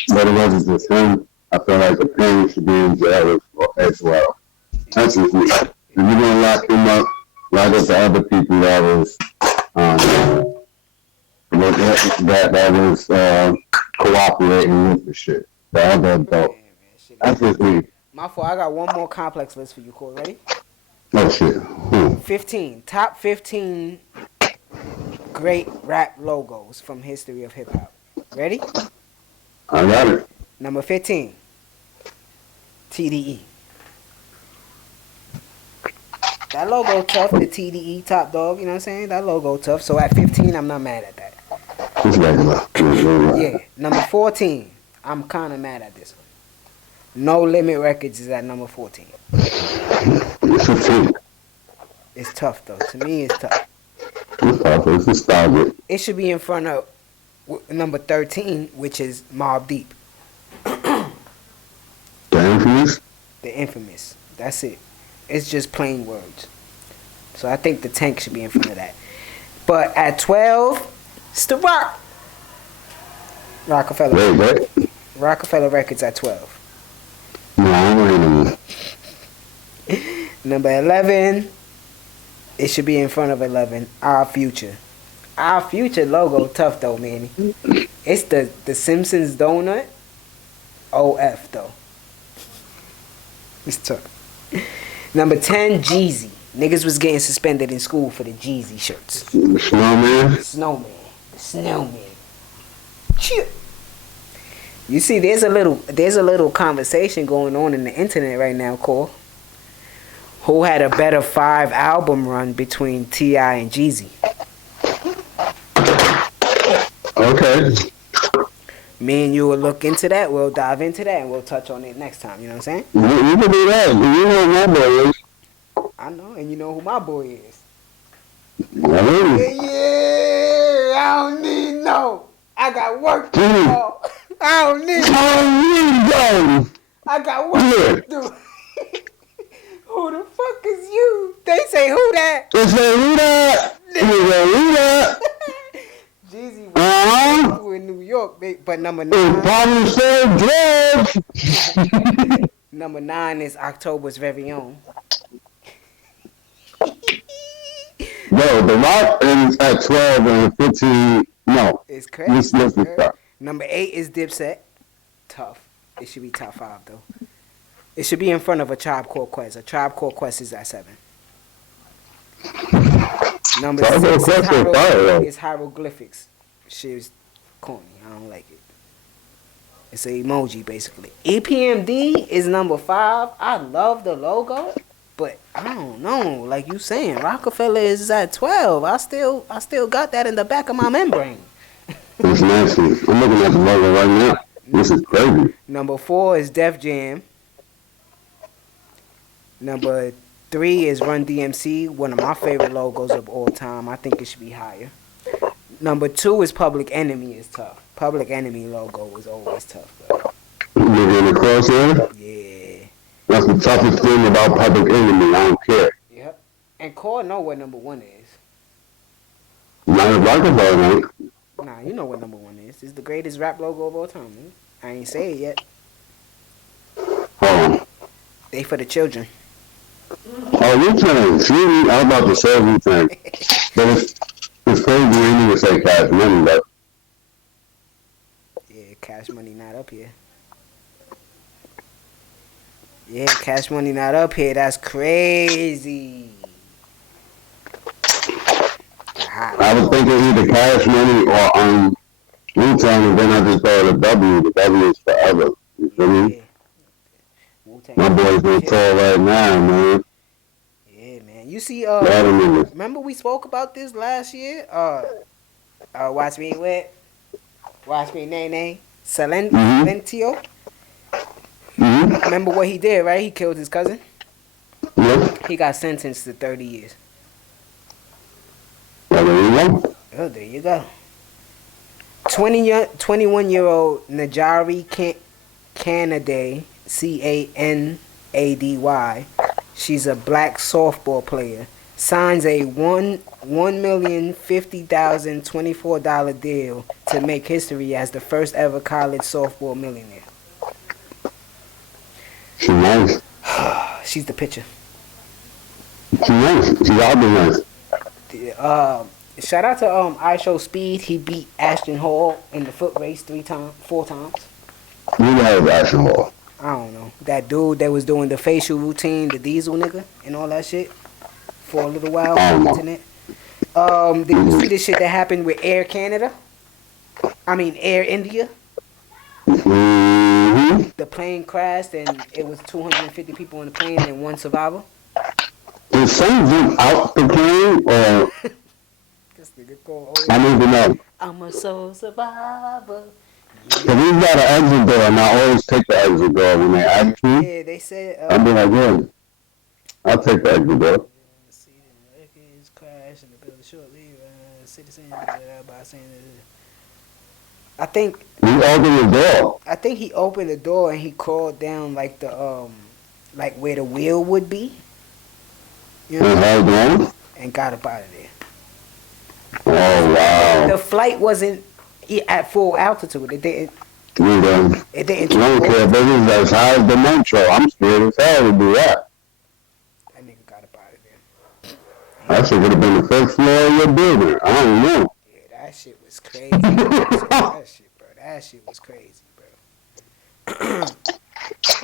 but it wasn't just him. I feel like the pen should be in jail as well. That's just me. If you're gonna lock him up, lock up the other people that was cooperating with the shit. The other adult. That's just me. My fault. I got one more complex list for you, Cole. Ready? Oh shit. 15. Top 15 great rap logos from history of hip hop. Ready? I got it. Number 15. TDE. That logo tough, the TDE top dog, you know what I'm saying? That logo tough. So at 15, I'm not mad at that. It's regular. Yeah. Number 14. I'm kind of mad at this one. No Limit Records is at number 14. It's tough though. To me, it's tough. It's tough. It's nostalgic. It should be in front of number 13, which is Mobb Deep. The Infamous? The Infamous. That's it. It's just plain words. So I think the Tank should be in front of that. But at 12, it's the Rock. Rockefeller. Wait. Rockefeller Records at 12. No, Number 11, it should be in front of 11, Our Future. Our Future logo, tough though, man. It's the Simpsons donut, OF though. It's tough. Number 10, Jeezy. Niggas was getting suspended in school for the Jeezy shirts. The Snowman? The Snowman. Chip. You see, there's a little conversation going on in the internet right now, Cole. Who had a better 5 album run between T.I. and Jeezy? Okay. Me and you will look into that. We'll dive into that and we'll touch on it next time. You know what I'm saying? You can do that. You know who my boy is. I know, and you know who my boy is. Really? Yeah, I don't need no. I got work to do. I don't need no. I got work to do. Who the fuck is you? They say who that? They say who that? Jeezy was with in New York, but number It's 9. probably still drugs. Number 9 is October's very own. No, The Rock is at 12 and 15. No. It's crazy. Let's stop. Number 8 is Dipset. Tough. It should be top 5 though. It should be in front of a Tribe Called Quest. A Tribe Called Quest is at 7. Number 6 is hieroglyphics. Shit is corny. I don't like it. It's an emoji basically. EPMD is number 5. I love the logo, but I don't know. Like you saying, Rockefeller is at 12. I still got that in the back of my membrane. It's nasty. I'm looking at the logo right now. This is crazy. Number 4 is Def Jam. Number 3 is Run DMC, one of my favorite logos of all time. I think it should be higher. Number 2 is Public Enemy is tough. Public Enemy logo is always tough, bro. You in the crosshair? Yeah. That's the toughest thing about Public Enemy. I don't care. Yep. And Core know what number 1 is. Not a Rockefeller, man. Nah, you know what number 1 is. It's the greatest rap logo of all time, man. I ain't say it yet. Hold on. They for the children. Oh, Wu-Tang. See, I was about to say Wu-Tang. But it's crazy when you would say Cash Money, though. Yeah, Cash Money not up here. Yeah, Cash Money not up here. That's crazy. I was thinking either Cash Money or Wu-Tang, and then I just thought of W. The W is forever. You feel me? My boy's been tall right now, man. Yeah, man. You see, remember we spoke about this last year? Watch me wet. Watch me nay. Silentio. Mm-hmm. Remember what he did, right? He killed his cousin. Yep. He got sentenced to 30 years. Well, there you go. Oh, there you go. 21-year-old Najari Canady, Canady. She's a black softball player. Signs a $1,050,024 deal to make history as the first ever college softball millionaire. She's nice. She's the pitcher. She's nice. She's all been nice. Shout out to I Show Speed. He beat Ashton Hall in the foot race 4 times. You know Ashton Hall. I don't know. That dude that was doing the facial routine, the diesel nigga, and all that shit for a little while on the internet. Did you see the shit that happened with Air India? Mm-hmm. The plane crashed and it was 250 people on the plane and 1 survivor. Did someone jump out the plane or? This nigga called. I need to know. I'm a soul survivor. Cause we got an exit door, and I always take the exit door when they ask me. Yeah, they said. I'll be like, yeah, I'll take the exit door. See the wreckage crash in the building shortly. Citizen by saying I think. He opened the door. I think he opened the door and he crawled down like the like where the wheel would be. You know, and got up out of there. Oh wow! The flight wasn't at full altitude. It didn't. It didn't. I don't care if it was as high as the metro. I'm scared as hell to do that. That nigga got up out of there. That shit would have been the first floor of your building. I don't know. Yeah, that shit was crazy. That shit was crazy, bro.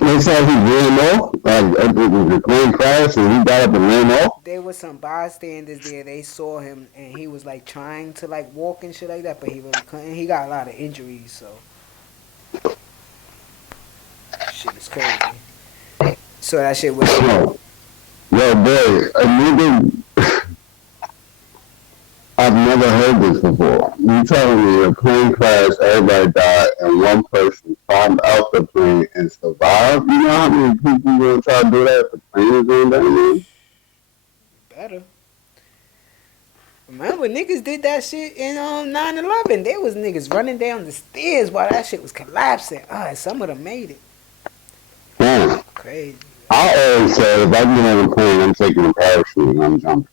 They said he ran off. Like it was a plane crash, and he got up and ran off. There was some bystanders there. They saw him, and he was like trying to like walk and shit like that, but he really couldn't. He got a lot of injuries, so shit is crazy. So that shit was. Yo, boy, a nigga. I've never heard this before. You telling me a plane crash, everybody died, and one person climbed out the plane and survived? You know how many people gonna try to do that if the plane is going down there? Better. Remember, niggas did that shit in 9/11. There was niggas running down the stairs while that shit was collapsing. Some of them made it. Yeah. Crazy. I always say, if I get on a plane, I'm taking a parachute and I'm jumping.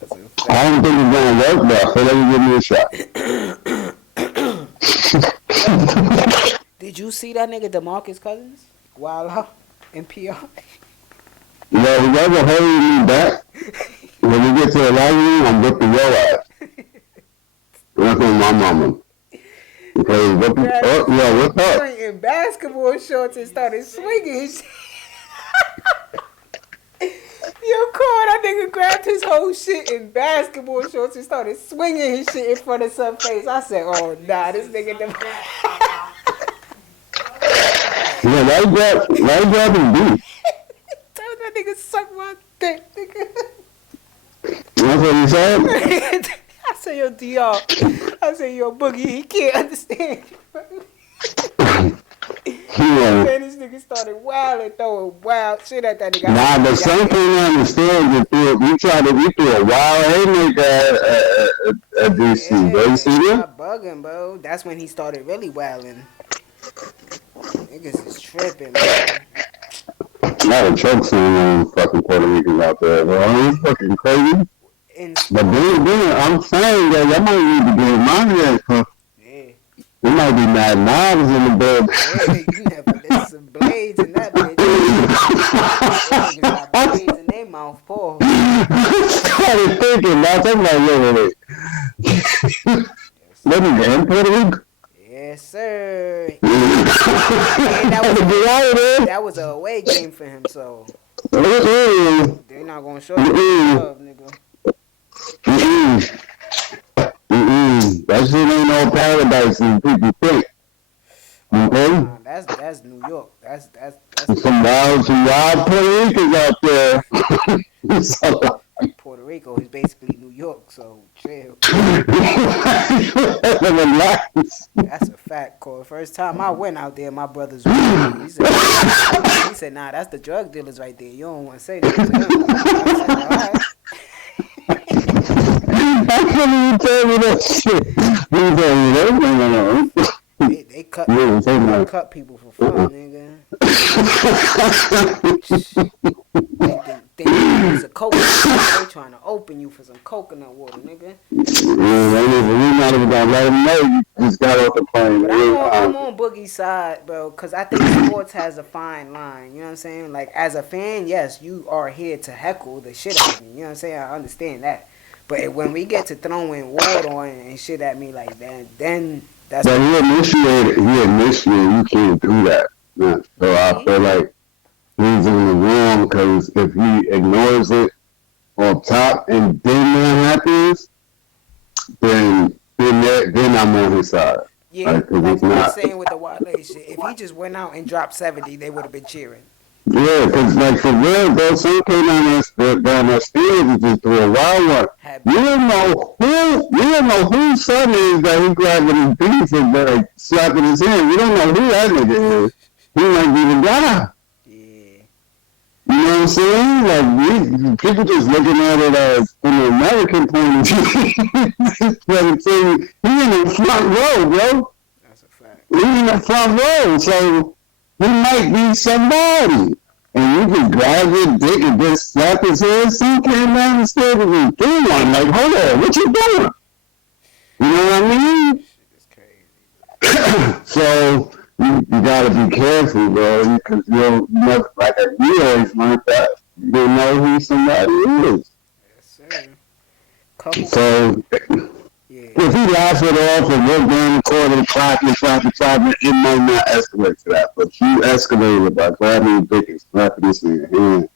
That's a I don't think it's gonna work, but I feel like you give me a shot. Did you see that nigga Demarcus Cousins? Wow, in PR. Yeah, you guys are holding me back. When you get to the live room, I'm whipping your ass. That's on my mama. Because what's up? In basketball shorts and started swinging his shit. Yo, Cole, that nigga grabbed his whole shit in basketball shorts and started swinging his shit in front of some face. I said, oh, nah, this nigga... Yeah, why you grabbing beef? Tell that nigga suck my dick, nigga. That's what he said? I said, yo, DR. I said, yo, Boogie, he can't understand. Yeah. Then this nigga started wilding, throwing wild shit at that nigga. Nah, but some can't understand. You threw a wild haymaker at DC, bro. You see that? Stop bugging, bro. That's when he started really wilding. Niggas is tripping, bro. A lot of trucks on fucking Puerto Ricans out there, bro. It's fucking crazy. But then, I'm saying that y'all might need to get money at, cause there might be mad knives in the bed. Hey, you never there's some blades in that bitch. Niggas got blades in their mouth, Paul. I started thinking, now I'm like, wait. Let me get in Puerto Rico. Yes, sir. That was a away game for him, so they're not gonna show you love, nigga. That shit ain't no paradise as people think. Okay? Nah, that's New York. That's some wild Puerto Ricans out there. Puerto Rico is basically New York, so chill. That's a fact, Cole. First time I went out there, my brothers were he said, nah, that's the drug dealers right there. You don't want to say that to them. I said, all right. How can you tell me that shit? They cut people for fun, nigga. They use a coconut. They trying to open you for some coconut water, nigga. We not even gonna let them know you just got off the plane. But I'm on Boogie's side, bro, because I think sports has a fine line. You know what I'm saying? Like, as a fan, yes, you are here to heckle the shit out of me. You know what I'm saying? I understand that. But when we get to throwing water and shit at me like that, then that's... But he initiated, you can't do that. Yeah. So I feel like he's in the wrong, because if he ignores it on top and then that happens, then I'm on his side. Yeah, like we were saying with the Wale shit, if he just went out and dropped 70, they would have been cheering. Yeah, because, like, for real, bro, some came down the stairs and just threw a wild one. You don't know whose son is that he grabbing his beef and like slapping his hand. You don't know who that nigga is. He might be the guy. Yeah. You know what I'm saying? Like, people just looking at it as from the American point of view. But it's he in the front row, bro. That's a fact. He in the front row, so he might be somebody. And you can grab your dick and just slap his head. Some came down the stairs and threw one. Like, hold on, what you doing? You know what I mean? Shit is crazy. So, you gotta be careful, bro, because you always learned that. You don't know who somebody is. Yes, sir. So, if he laughs it off and look down the court and clapping, it might not escalate to that. But you escalated by grabbing your dick and slapping this in your hand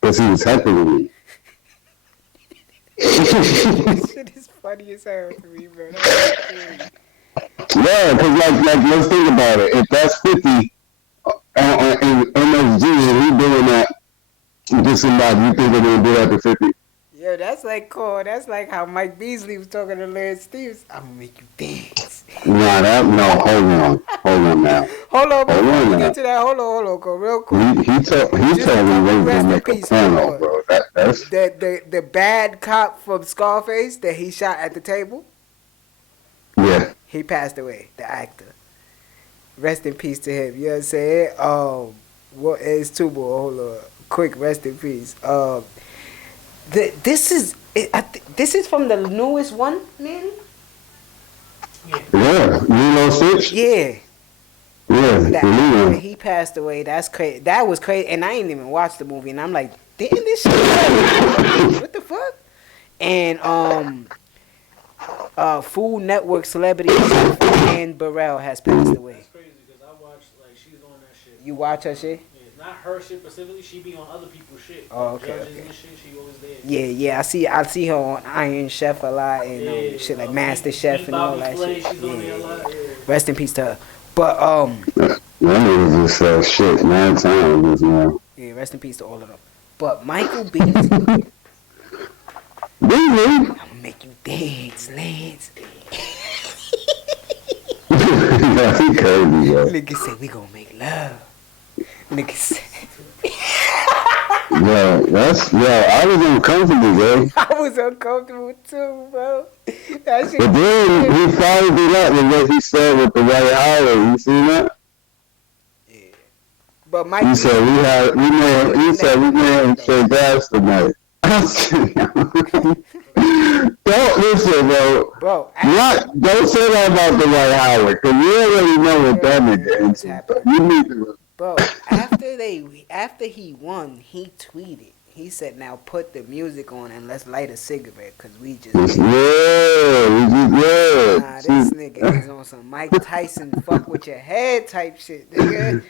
because he was heckling me. This shit is funny as hell to me, bro. Yeah, because like let's think about it. If that's 50 in MSG and he doing that to somebody, you think they're going to do that to 50? Yo, that's like cool. That's like how Mike Beasley was talking to Lance Stevens. I'm gonna make you dance. Hold on now. Hold on, before we get to that, hold on, Cole, real quick. He told me he's gonna make a porno, bro. That's the bad cop from Scarface that he shot at the table. Yeah. He passed away, the actor. Rest in peace to him. You know what I'm saying? What is Tubo? Hold on. Quick rest in peace. This is This is from the newest one, man. Yeah, Lilo 6? Yeah. Yeah, That he passed away. That's crazy. That was crazy, and I ain't even watched the movie. And I'm like, damn, this shit. What the fuck? And Food Network celebrity chef Ann Burrell has passed away. That's crazy because I watched like she's on that shit. You watch her shit? Yeah, not her shit specifically. She be on other people's shit. Oh, like okay. Judges and shit. She always there. Yeah. I see her on Iron Chef a lot and shit like Master Chef and all that shit. She's on there a lot. Yeah. Rest in peace to her. But that nigga just shit 9 times, man. yeah, rest in peace to all of them. But Micheal Beasley, Really? I'm gonna make you dance, Lance. Yeah, he crazy, yo. Nigga said we gonna make love. Nigga said. I was uncomfortable, bro. I was uncomfortable too, bro. That shit. But then he followed it up with what he said with the White Holler. You seen that? Yeah. But Mike. He said we made Micheal gas tonight. Don't listen, bro. Bro. Don't say that about the White Holler, because you already know what that nigga is. You need to. Bro, after he won, he tweeted. He said, "Now put the music on and let's light a cigarette, cause we just." Nah, this nigga is on some Mike Tyson fuck with your head type shit, nigga.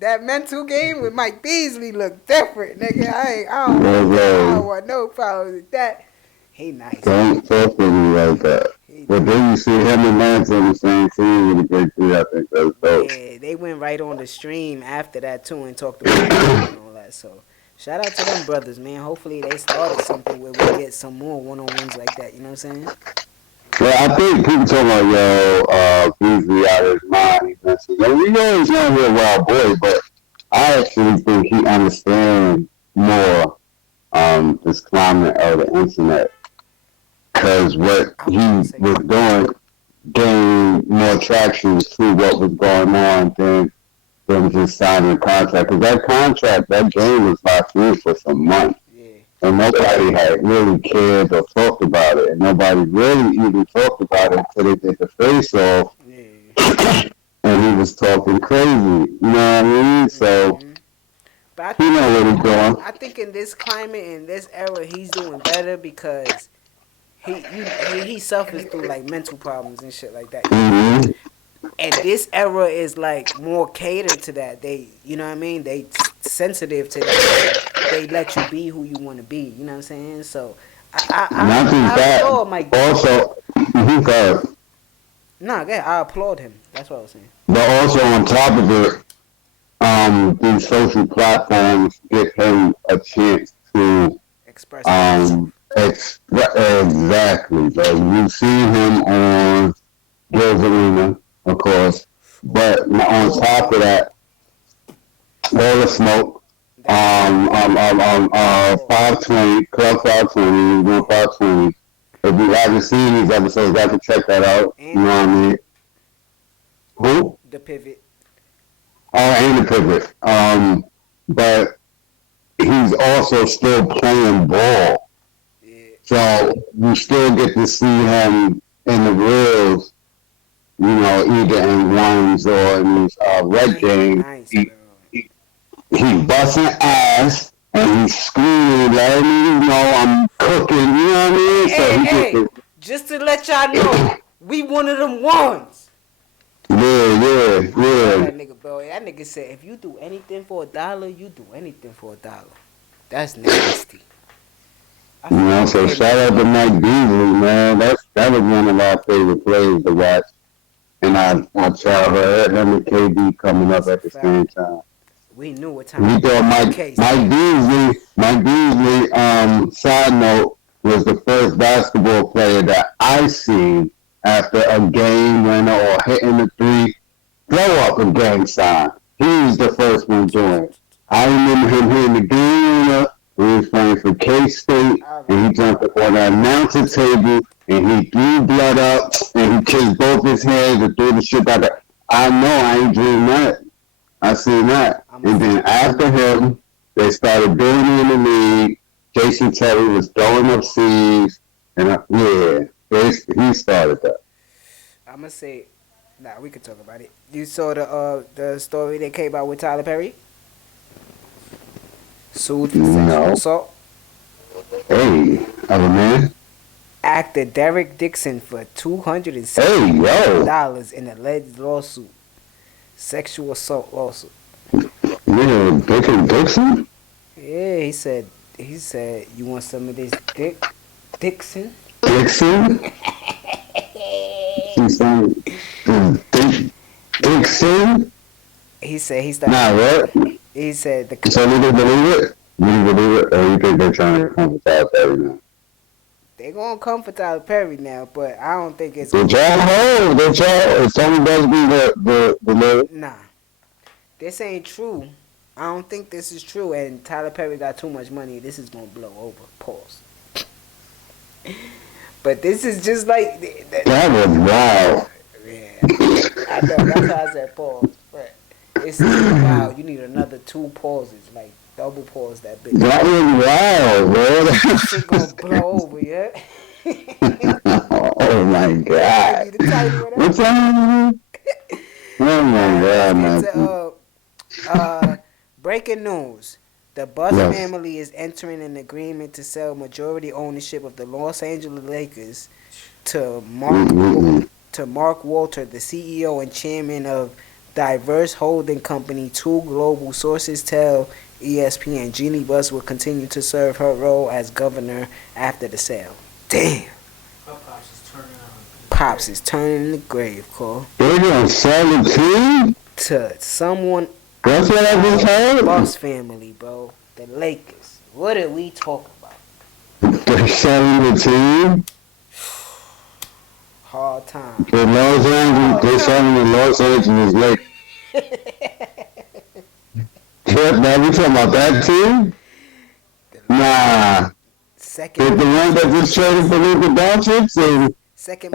That mental game with Mike Beasley look different, nigga. I don't want no problems with that. He nice. Don't talk to me like that. But then you see him and Lance on the same team with a big three. I think that's dope. Yeah, they went right on the stream after that too and talked about it and all that. So shout out to them brothers, man. Hopefully they started something where we get some more one-on-ones like that. You know what I'm saying? Well, I think people talking about Beasley out of his mind. He mentioned, we know he's gonna be a wild boy, but I actually think he understands more this climate of the internet. Because what he was doing gained more traction to what was going on than just signing a contract. Because that game was locked in for some months. Yeah. And nobody had really cared or talked about it. And nobody really even talked about it until they did the face-off. Yeah. And he was talking crazy. You know what I mean? So, but you know what he's doing. I think in this climate, in this era, he's doing better because he suffers through like mental problems and shit like that. Mm-hmm. And this era is like more catered to that. They, you know what I mean? They sensitive to that. They let you be who you want to be. You know what I'm saying? So I applaud Mike. Also, I applaud him. That's what I was saying. But also on top of it, these social platforms give him a chance to express exactly. Like you see him on Gil's Arena, of course, but on top of that, all the smoke. 520, Club 520, we're doing 520. If you haven't seen these episodes, you have to check that out. You know what I mean? Who? The Pivot. And the Pivot. But he's also still playing ball. So you still get to see him in the reels, you know, either in ones or in these red games. Nice, He's busting ass and he's screaming, letting me know I'm cooking. You know what I mean? Just to let y'all know, we one of them ones. Yeah. That nigga, bro. That nigga said, if you do anything for $1, you do anything for $1. That's nasty. You know, so shout out to Mike Beasley, man. That was one of our favorite players to watch. And I childhood, him and KD coming up at the same time. We knew what time. We thought Mike Beasley, side note, was the first basketball player that I seen after a game winner or hitting the three, throw up a gang sign. He was the first one doing it. I remember him hitting the game winner. He was playing for K-State, and he jumped up on that announcer table, and he threw blood up, and he kissed both his hands and threw the shit back up. I know, I ain't dreamed that. I seen that. And then after him, they started building in the league. Jason Terry was throwing up seeds, and he started that. I'm gonna say, nah, we could talk about it. You saw the story that came out with Tyler Perry? Sued for sexual assault. Hey, other man. Actor Derek Dixon for $260,000 in alleged lawsuit. Sexual assault lawsuit. Yeah, Dixon? Yeah, he said, you want some of this dick, Dixon? Dixon? He said, Dixon? He said he started. Nah, what? He said the. So you didn't believe it? You didn't believe it? Or you think they're trying to come with Tyler Perry now? They gonna come for Tyler Perry now, but I don't think it's. If someone does be the Lord. Nah, this ain't true. I don't think this is true, and Tyler Perry got too much money. This is gonna blow over. Pause. But this is just like That was wild. Yeah, I know. That's how I said pause. But it's wow. You need another 2 pauses, like double pause that bitch. That was wild, bro. This shit gonna blow over, yeah. Oh my god. What's wrong? Oh my god, man. Breaking news. The Buss family is entering an agreement to sell majority ownership of the Los Angeles Lakers to Mark Walter, the CEO and chairman of diverse holding company 2 Global. Sources tell ESPN Jeannie Buss will continue to serve her role as governor after the sale. Damn. Pops is turning in the grave, Cole. They're gonna sell the team? To someone. That's what I just heard. Buss family, bro. The Lakers. What are we talking about? They're selling the team? Hard time. They're selling the Los Angeles Lakers. Now we talking about that team? Nah. Second. The one that just traded for Luka Doncic and Second.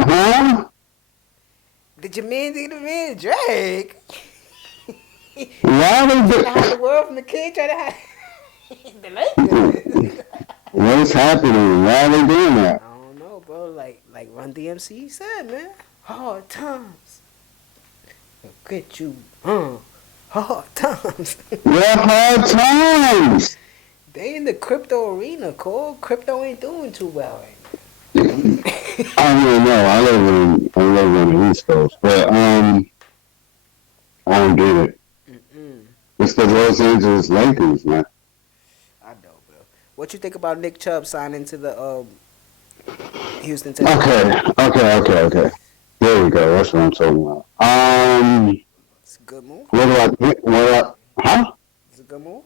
Huh? Did your man do the man Drake? Why trying to hide the world from the kid, trying to hide the Lakers. What's happening? Why are they doing that? I don't know, bro. Like Run DMC said, man. Hard times. I'll get you. Hard times. What hard times? They in the crypto arena, Cole. Crypto ain't doing too well right now. I don't know. I live in the East Coast, but I don't get it. It's the Los Angeles Lakers, man. I know, bro. What you think about Nick Chubb signing to the Houston Texans? Okay. There we go. That's what I'm talking about. It's a good move. Huh? It's a good move.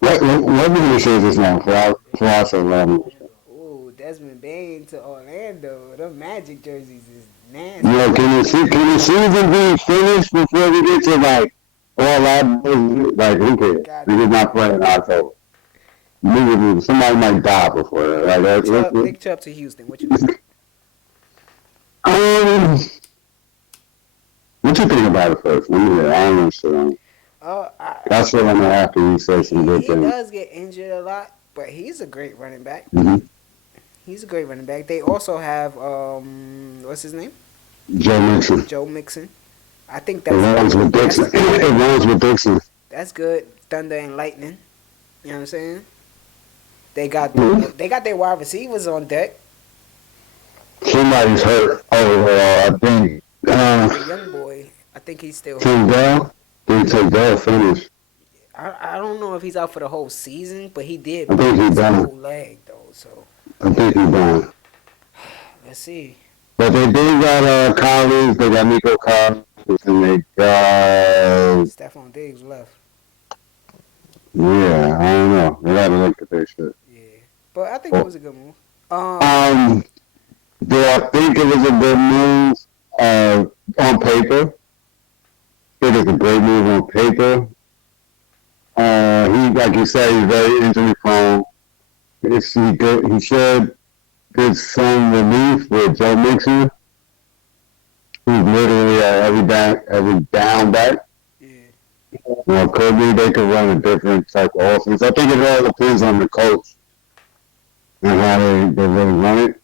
What did we say just now? Ooh, Desmond Bain to Orlando. The Magic jerseys is nasty. Yo, can the season be finished before we get to like all that? Like, who cares? We did not play in October. Somebody might die before that. Nick Chubb to Houston. What you think? What you think about it first? I don't understand. That's what I'm after you say some good things. He does get injured a lot, but he's a great running back. Mm-hmm. He's a great running back. They also have what's his name? Joe Mixon. I think that's it runs with Dixon. That's good. Thunder and lightning. You know what I'm saying? They got their wide receivers on deck. Somebody's hurt overall, I think. The young boy, I think he's still hurt. Take Dell finish. I don't know if he's out for the whole season, but he did. I think he's done. His whole leg though, so. I think he's done. Let's see. But they do got Collins, they got Nico Collins, and they got Stephon Diggs left. Yeah, I don't know. They gotta look at their shit. Yeah, but I think it was a good move. Do I think it was a good move on paper? I think it's a great move on paper. He, like you said, he's very injury prone. He should get some relief with Joe Mixon. He's literally every down back. Yeah. Well, could be they could run a different type of offense. I think it all depends on the coach and how they really run it.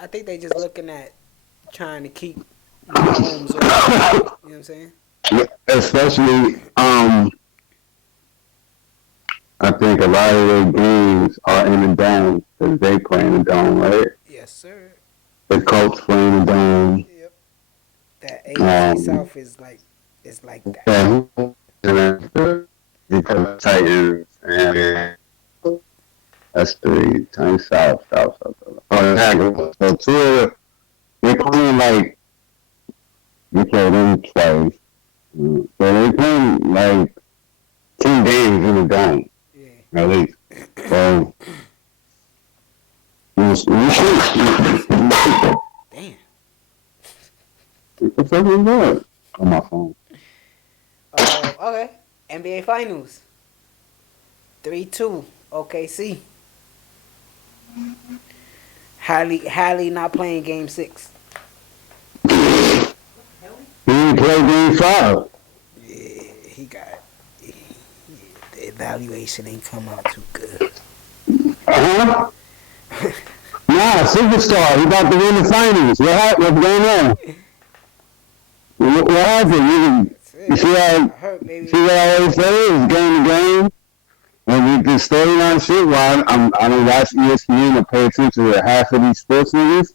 I think they just looking at trying to keep Mahomes off. You know what I'm saying? Especially, I think a lot of their games are in the dome because they play in the dome, right? Yes, sir. The coach playing the dome. Yep. That AFC South is like that. Yeah, because the Titans and that's the Titans South. Oh, so two of the, they're playing like we played them twice. So they playing like 2 games in the dome. Yeah. At least. So, we should. Damn. What the fuck is that? On my phone. Okay. NBA Finals. 3-2. OKC. Hallie not playing Game 6. He didn't play Game 5. Yeah, he got. The evaluation ain't come out too good. Uh-huh. Nah, superstar. He about to win the finals. What's going on? What happened? You see what I always say? It's game to game. And we can stay on shit while I don't watch ESPN or pay attention to half of these sports movies.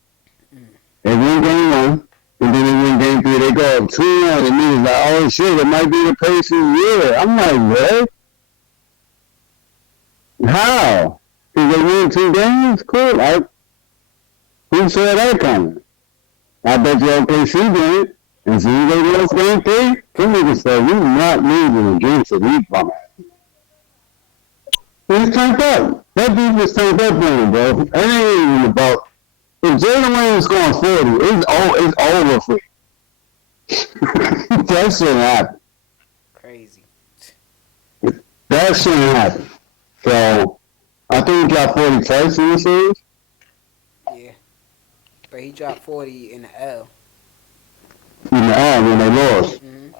They win game 1, and then they win game 3. They go up 2-1, and niggas like, oh shit, it might be the Pacers. Yeah, I'm like, what? How? Because they win 2 games? Cool. Who saw that coming? I bet you OKC did. And so they lost game 3. Them niggas said, we're not losing against a league format. He's turned up. That dude was turned up on, bro. It ain't even about. If Jalen Williams going 40, it's over for you. That shouldn't happen. Crazy. That shouldn't happen. So, I think he got 40 twice in the series. Yeah. But he dropped 40 in the L. In the L when they lost. Mm-hmm.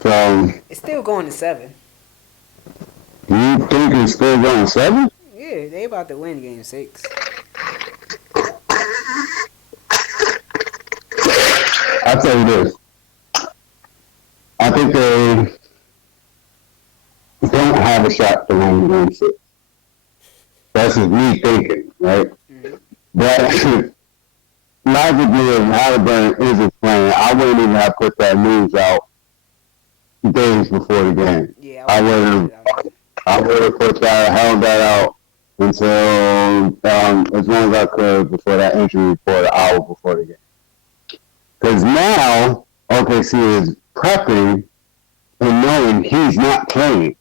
So, it's still going to 7. you think it's still going 7? Yeah, they about to win Game 6. I'll tell you this. I think they don't have a shot to win Game 6. That's just me thinking, right? Mm-hmm. But logically, if Halliburton isn't playing, I wouldn't even have put that news out days before the game. Yeah, I would have put that, held that out until as long as I could before that injury report, an hour before the game. Because now OKC is prepping and knowing he's not playing.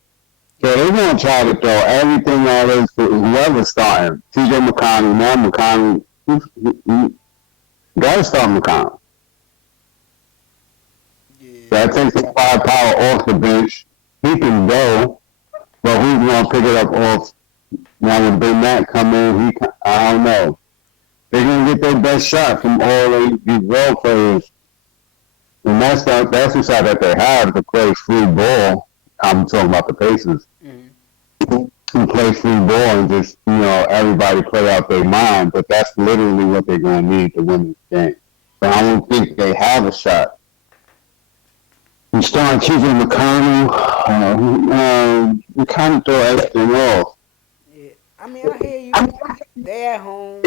So they're going to try to throw everything at us for whoever's starting. TJ McConnell, now McConnell, got to start McConnell. Yeah. That takes the firepower off the bench. He can go, but who's going to pick it up off? Now when Big Mac come in, I don't know. They're going to get their best shot from all these role players. And that's the shot that they have to play free ball. I'm talking about the Pacers. Mm-hmm. To play free ball and just, everybody play out their mind. But that's literally what they're going to need to win this game. But I don't think they have a shot. You start keeping McConnell, you kind of throw everything off. Yeah. I mean, I hear you. They at home.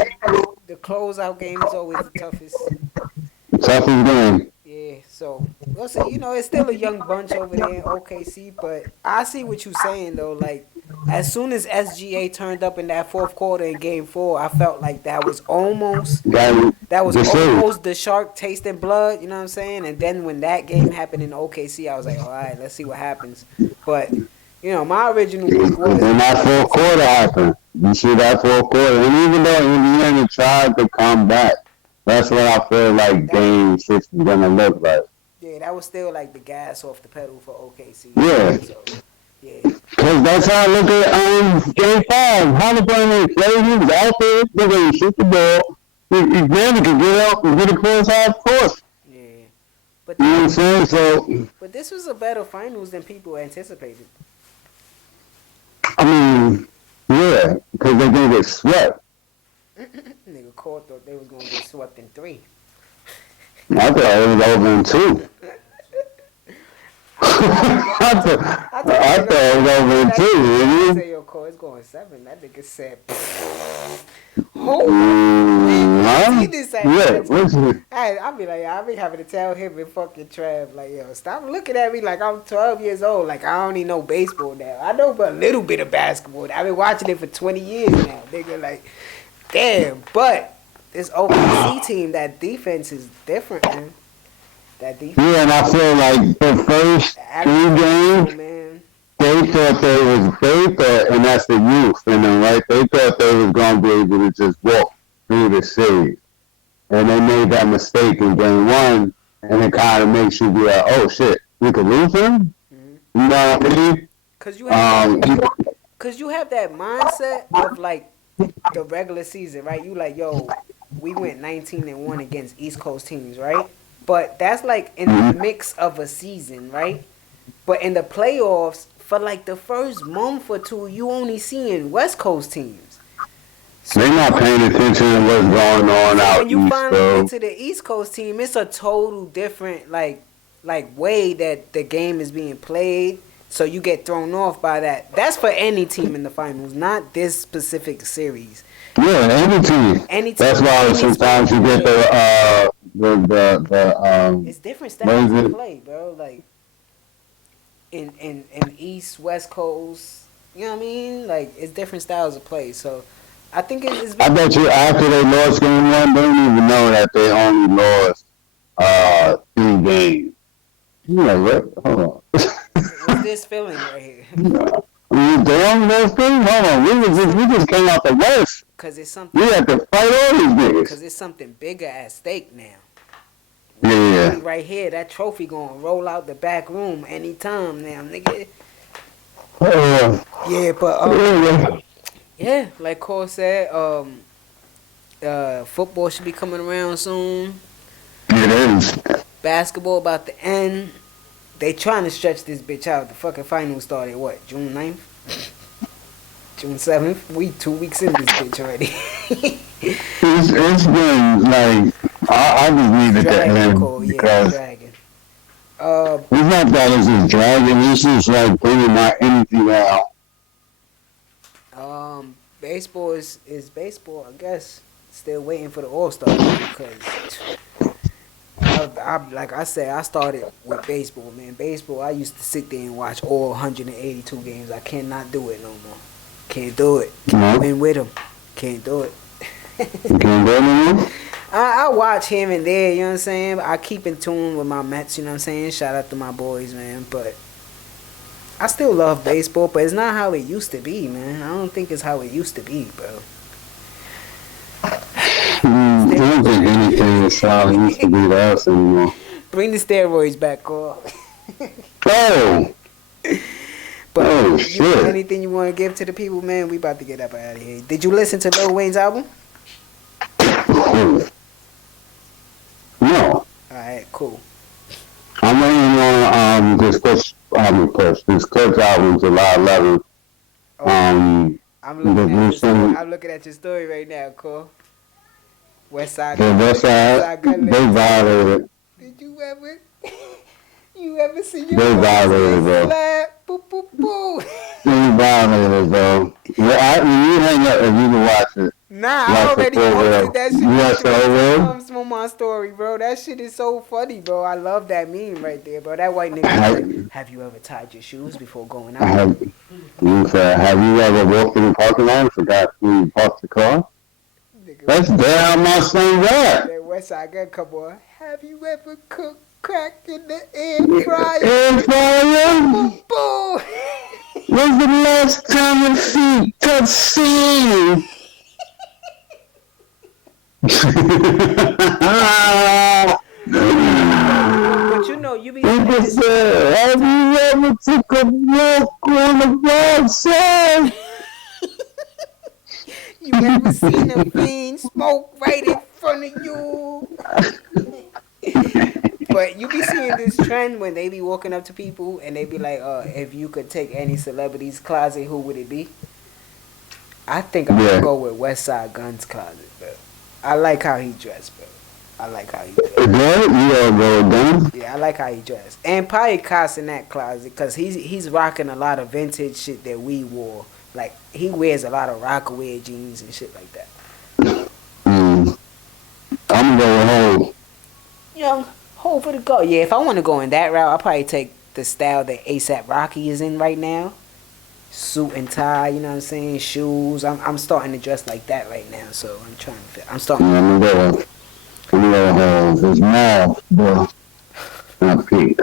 The closeout game is always the toughest. Toughest game. Yeah, so we'll see. It's still a young bunch over there in OKC, but I see what you're saying though. Like, as soon as SGA turned up in that fourth quarter in Game 4, I felt like that was almost the shark tasting blood. You know what I'm saying? And then when that game happened in OKC, I was like, all right, let's see what happens. But my original pick was. And that fourth quarter happened. You see that fourth quarter, and even though Indiana tried to come back. That's what I feel like Game 6 is going to look like. Yeah, that was still like the gas off the pedal for OKC. Yeah. So, yeah. Because that's how I look at Game 5. Halliburton played, he was out there, they're going to shoot the ball. He barely could get up and get across half court. Yeah. But You know what I'm this, saying? So, but this was a better finals than people anticipated. I mean, yeah, because they're going to get swept. Nigga Cole thought they was gonna get swept in 3. I thought it was over in 2. I told I that thought it was over in 2, I you say, yo, Cole, it's going 7. That nigga said, hold on. See this at Yeah, that time. listen. I'll be like, I'll be having to tell him and fucking Trav, like, yo, stop looking at me like I'm 12 years old. Like, I don't even know baseball now. I know but a little bit of basketball. I've been watching it for 20 years now. Nigga, like, damn. But this OKC team, that defense is different, man. That defense. Yeah, and I feel like the first 3 games, man. they thought, and that's the youth in them, right? They thought they was going to be able to just walk through the series. And they made that mistake in game 1, and it kind of makes you be like, oh, shit, we could lose him? Mm-hmm. You know what I mean? Because you have that mindset of, like, the regular season, right? You like, yo, we went 19-1 against East Coast teams, right? But that's, like, in the mix of a season, right? But in the playoffs, for like the first month or 2, you only seeing West Coast teams. So they're not paying attention to what's going on out when you east, finally bro. get to the East Coast team, it's a total different like way that the game is being played. So you get thrown off by that. That's for any team in the finals, not this specific series. Yeah, any team. That's why sometimes you get the it's different styles of play, bro. Like in East, West Coast, you know what I mean? Like it's different styles of play. So I think it's I bet you after they lost game 1, they didn't even know that they only lost 3 games. You know what? Hold on. What's this feeling right here? They only lost 3? Hold on. We just came out the West. Cause it's something. We had to fight all these niggas. Cause it's something bigger at stake now. Yeah. Right here, that trophy gonna roll out the back room anytime now, nigga. Yeah, but yeah, like Cole said, football should be coming around soon. It is. Basketball about to end. They trying to stretch this bitch out. The fucking finals started what? June 9th? June 7th? We 2 weeks in this bitch already. It's been like I just needed to end because dragging. It's not that it's just dragging. It's just like bringing my energy out. Baseball is baseball, I guess. Still waiting for the All-Star because like I said, I started with baseball, man. Baseball, I used to sit there and watch all 182 games. I cannot do it no more. Can't do it. Can't win with them. Can't do it. You can't do it no more? I watch him and there, you know what I'm saying? I keep in tune with my Mets, you know what I'm saying? Shout out to my boys, man. But I still love baseball, but it's not how it used to be, man. I don't think it's how it used to be, bro. I don't think anything is how it used to be to us anymore. Bring the steroids back, Carl. Oh! But shit. Anything you want to give to the people, man? We about to get up out of here. Did you listen to Lil Wayne's album? No. Alright, cool. I'm waiting on this Clips album, July 11th. I'm looking at your story right now, Cole. Westside. They violated. Did you ever see your They violated, bro. Boop, boop, boop. They violated, bro. You hang up if you can watch it. Nah, I already posted that shit. You watched the whole It's on my story, bro. That shit is so funny, bro. I love that meme right there, bro. That white nigga like, have you ever tied your shoes before going out? Have you ever walked in the parking lot and forgot to park the car? Nigga, that's damn my son that. That Westside Gun, come on. Have you ever cooked crack in the air fryer? Air fryer? Boom, boom. When's the last time your feet touched sand? But you know, you be said, have you ever took a walk on the outside? You ever seen a fiend smoke right in front of you? But you be seeing trend when they be walking up to people and they be like, if you could take any celebrity's closet, who would it be? I think I'm gonna go with Westside Gunn's closet, bro. I like how he dressed, bro. I like how he dressed. You gotta go with Gunn? Yeah, I like how he dressed. And probably Cost in that closet, because he's rocking a lot of vintage shit that we wore. Like, he wears a lot of Rockaway jeans and shit like that. I'm gonna go with Hov. Young, Hov for the go. Yeah, if I want to go in that route, I'll probably take the style that ASAP Rocky is in right now. Suit and tie, you know what I'm saying? Shoes. I'm starting to dress like that right now, so I'm trying to fit. I'm starting. Yeah, I'm gonna go with Hov. It's mauve, bro. Not pink.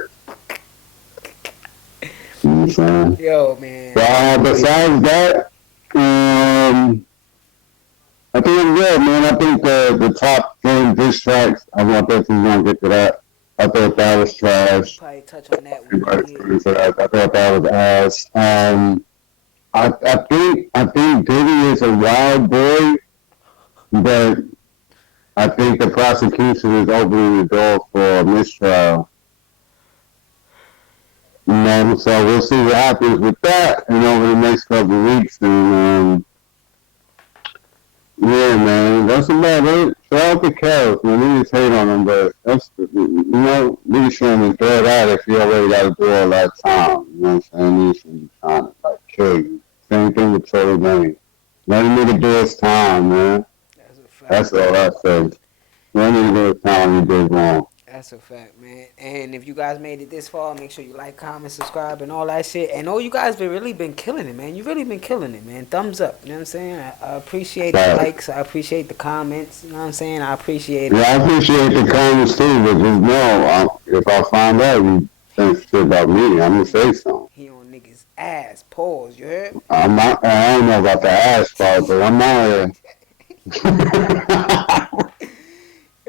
You know what I'm saying? Yo, man. Besides that, I think I'm good, man. I think the top 10 diss tracks, I want that to get to that. I thought that was trash. Probably touch on that one. I thought that was ass. I think Diddy is a wild boy, but I think the prosecution is opening the door for a mistrial. You know, so we'll see what happens with that, and over the next couple of weeks, and yeah, man, that's about it. Shout out to Kels, man. We just hate on him, but that's, you know, we shouldn't throw it out if you already got to do all that time. You know what I'm saying? He shouldn't be trying to, like, kill you. Same thing with Tory Lane. Let him nigga do his time, man. That's all I say. Let him do his time, he did wrong. That's a fact, man. And if you guys made it this far, make sure you like, comment, subscribe, and all that shit. And you guys really been killing it, man. You really been killing it, man. Thumbs up. You know what I'm saying? I appreciate the likes. I appreciate the comments. You know what I'm saying? I appreciate it. Yeah, I appreciate the comments too, but just know, if I find out you think shit about me, I'm gonna say something. He on niggas' ass. Pause. You heard? I don't know about the ass part, but I'm out here.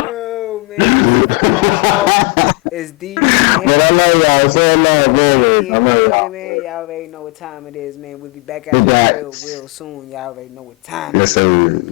Oh, man. It's deep. Man. But I love y'all. Say love, baby. I love y'all. Man, y'all already know what time it is, man. We'll be back out real soon. Y'all already know what time it is. Yes, sir.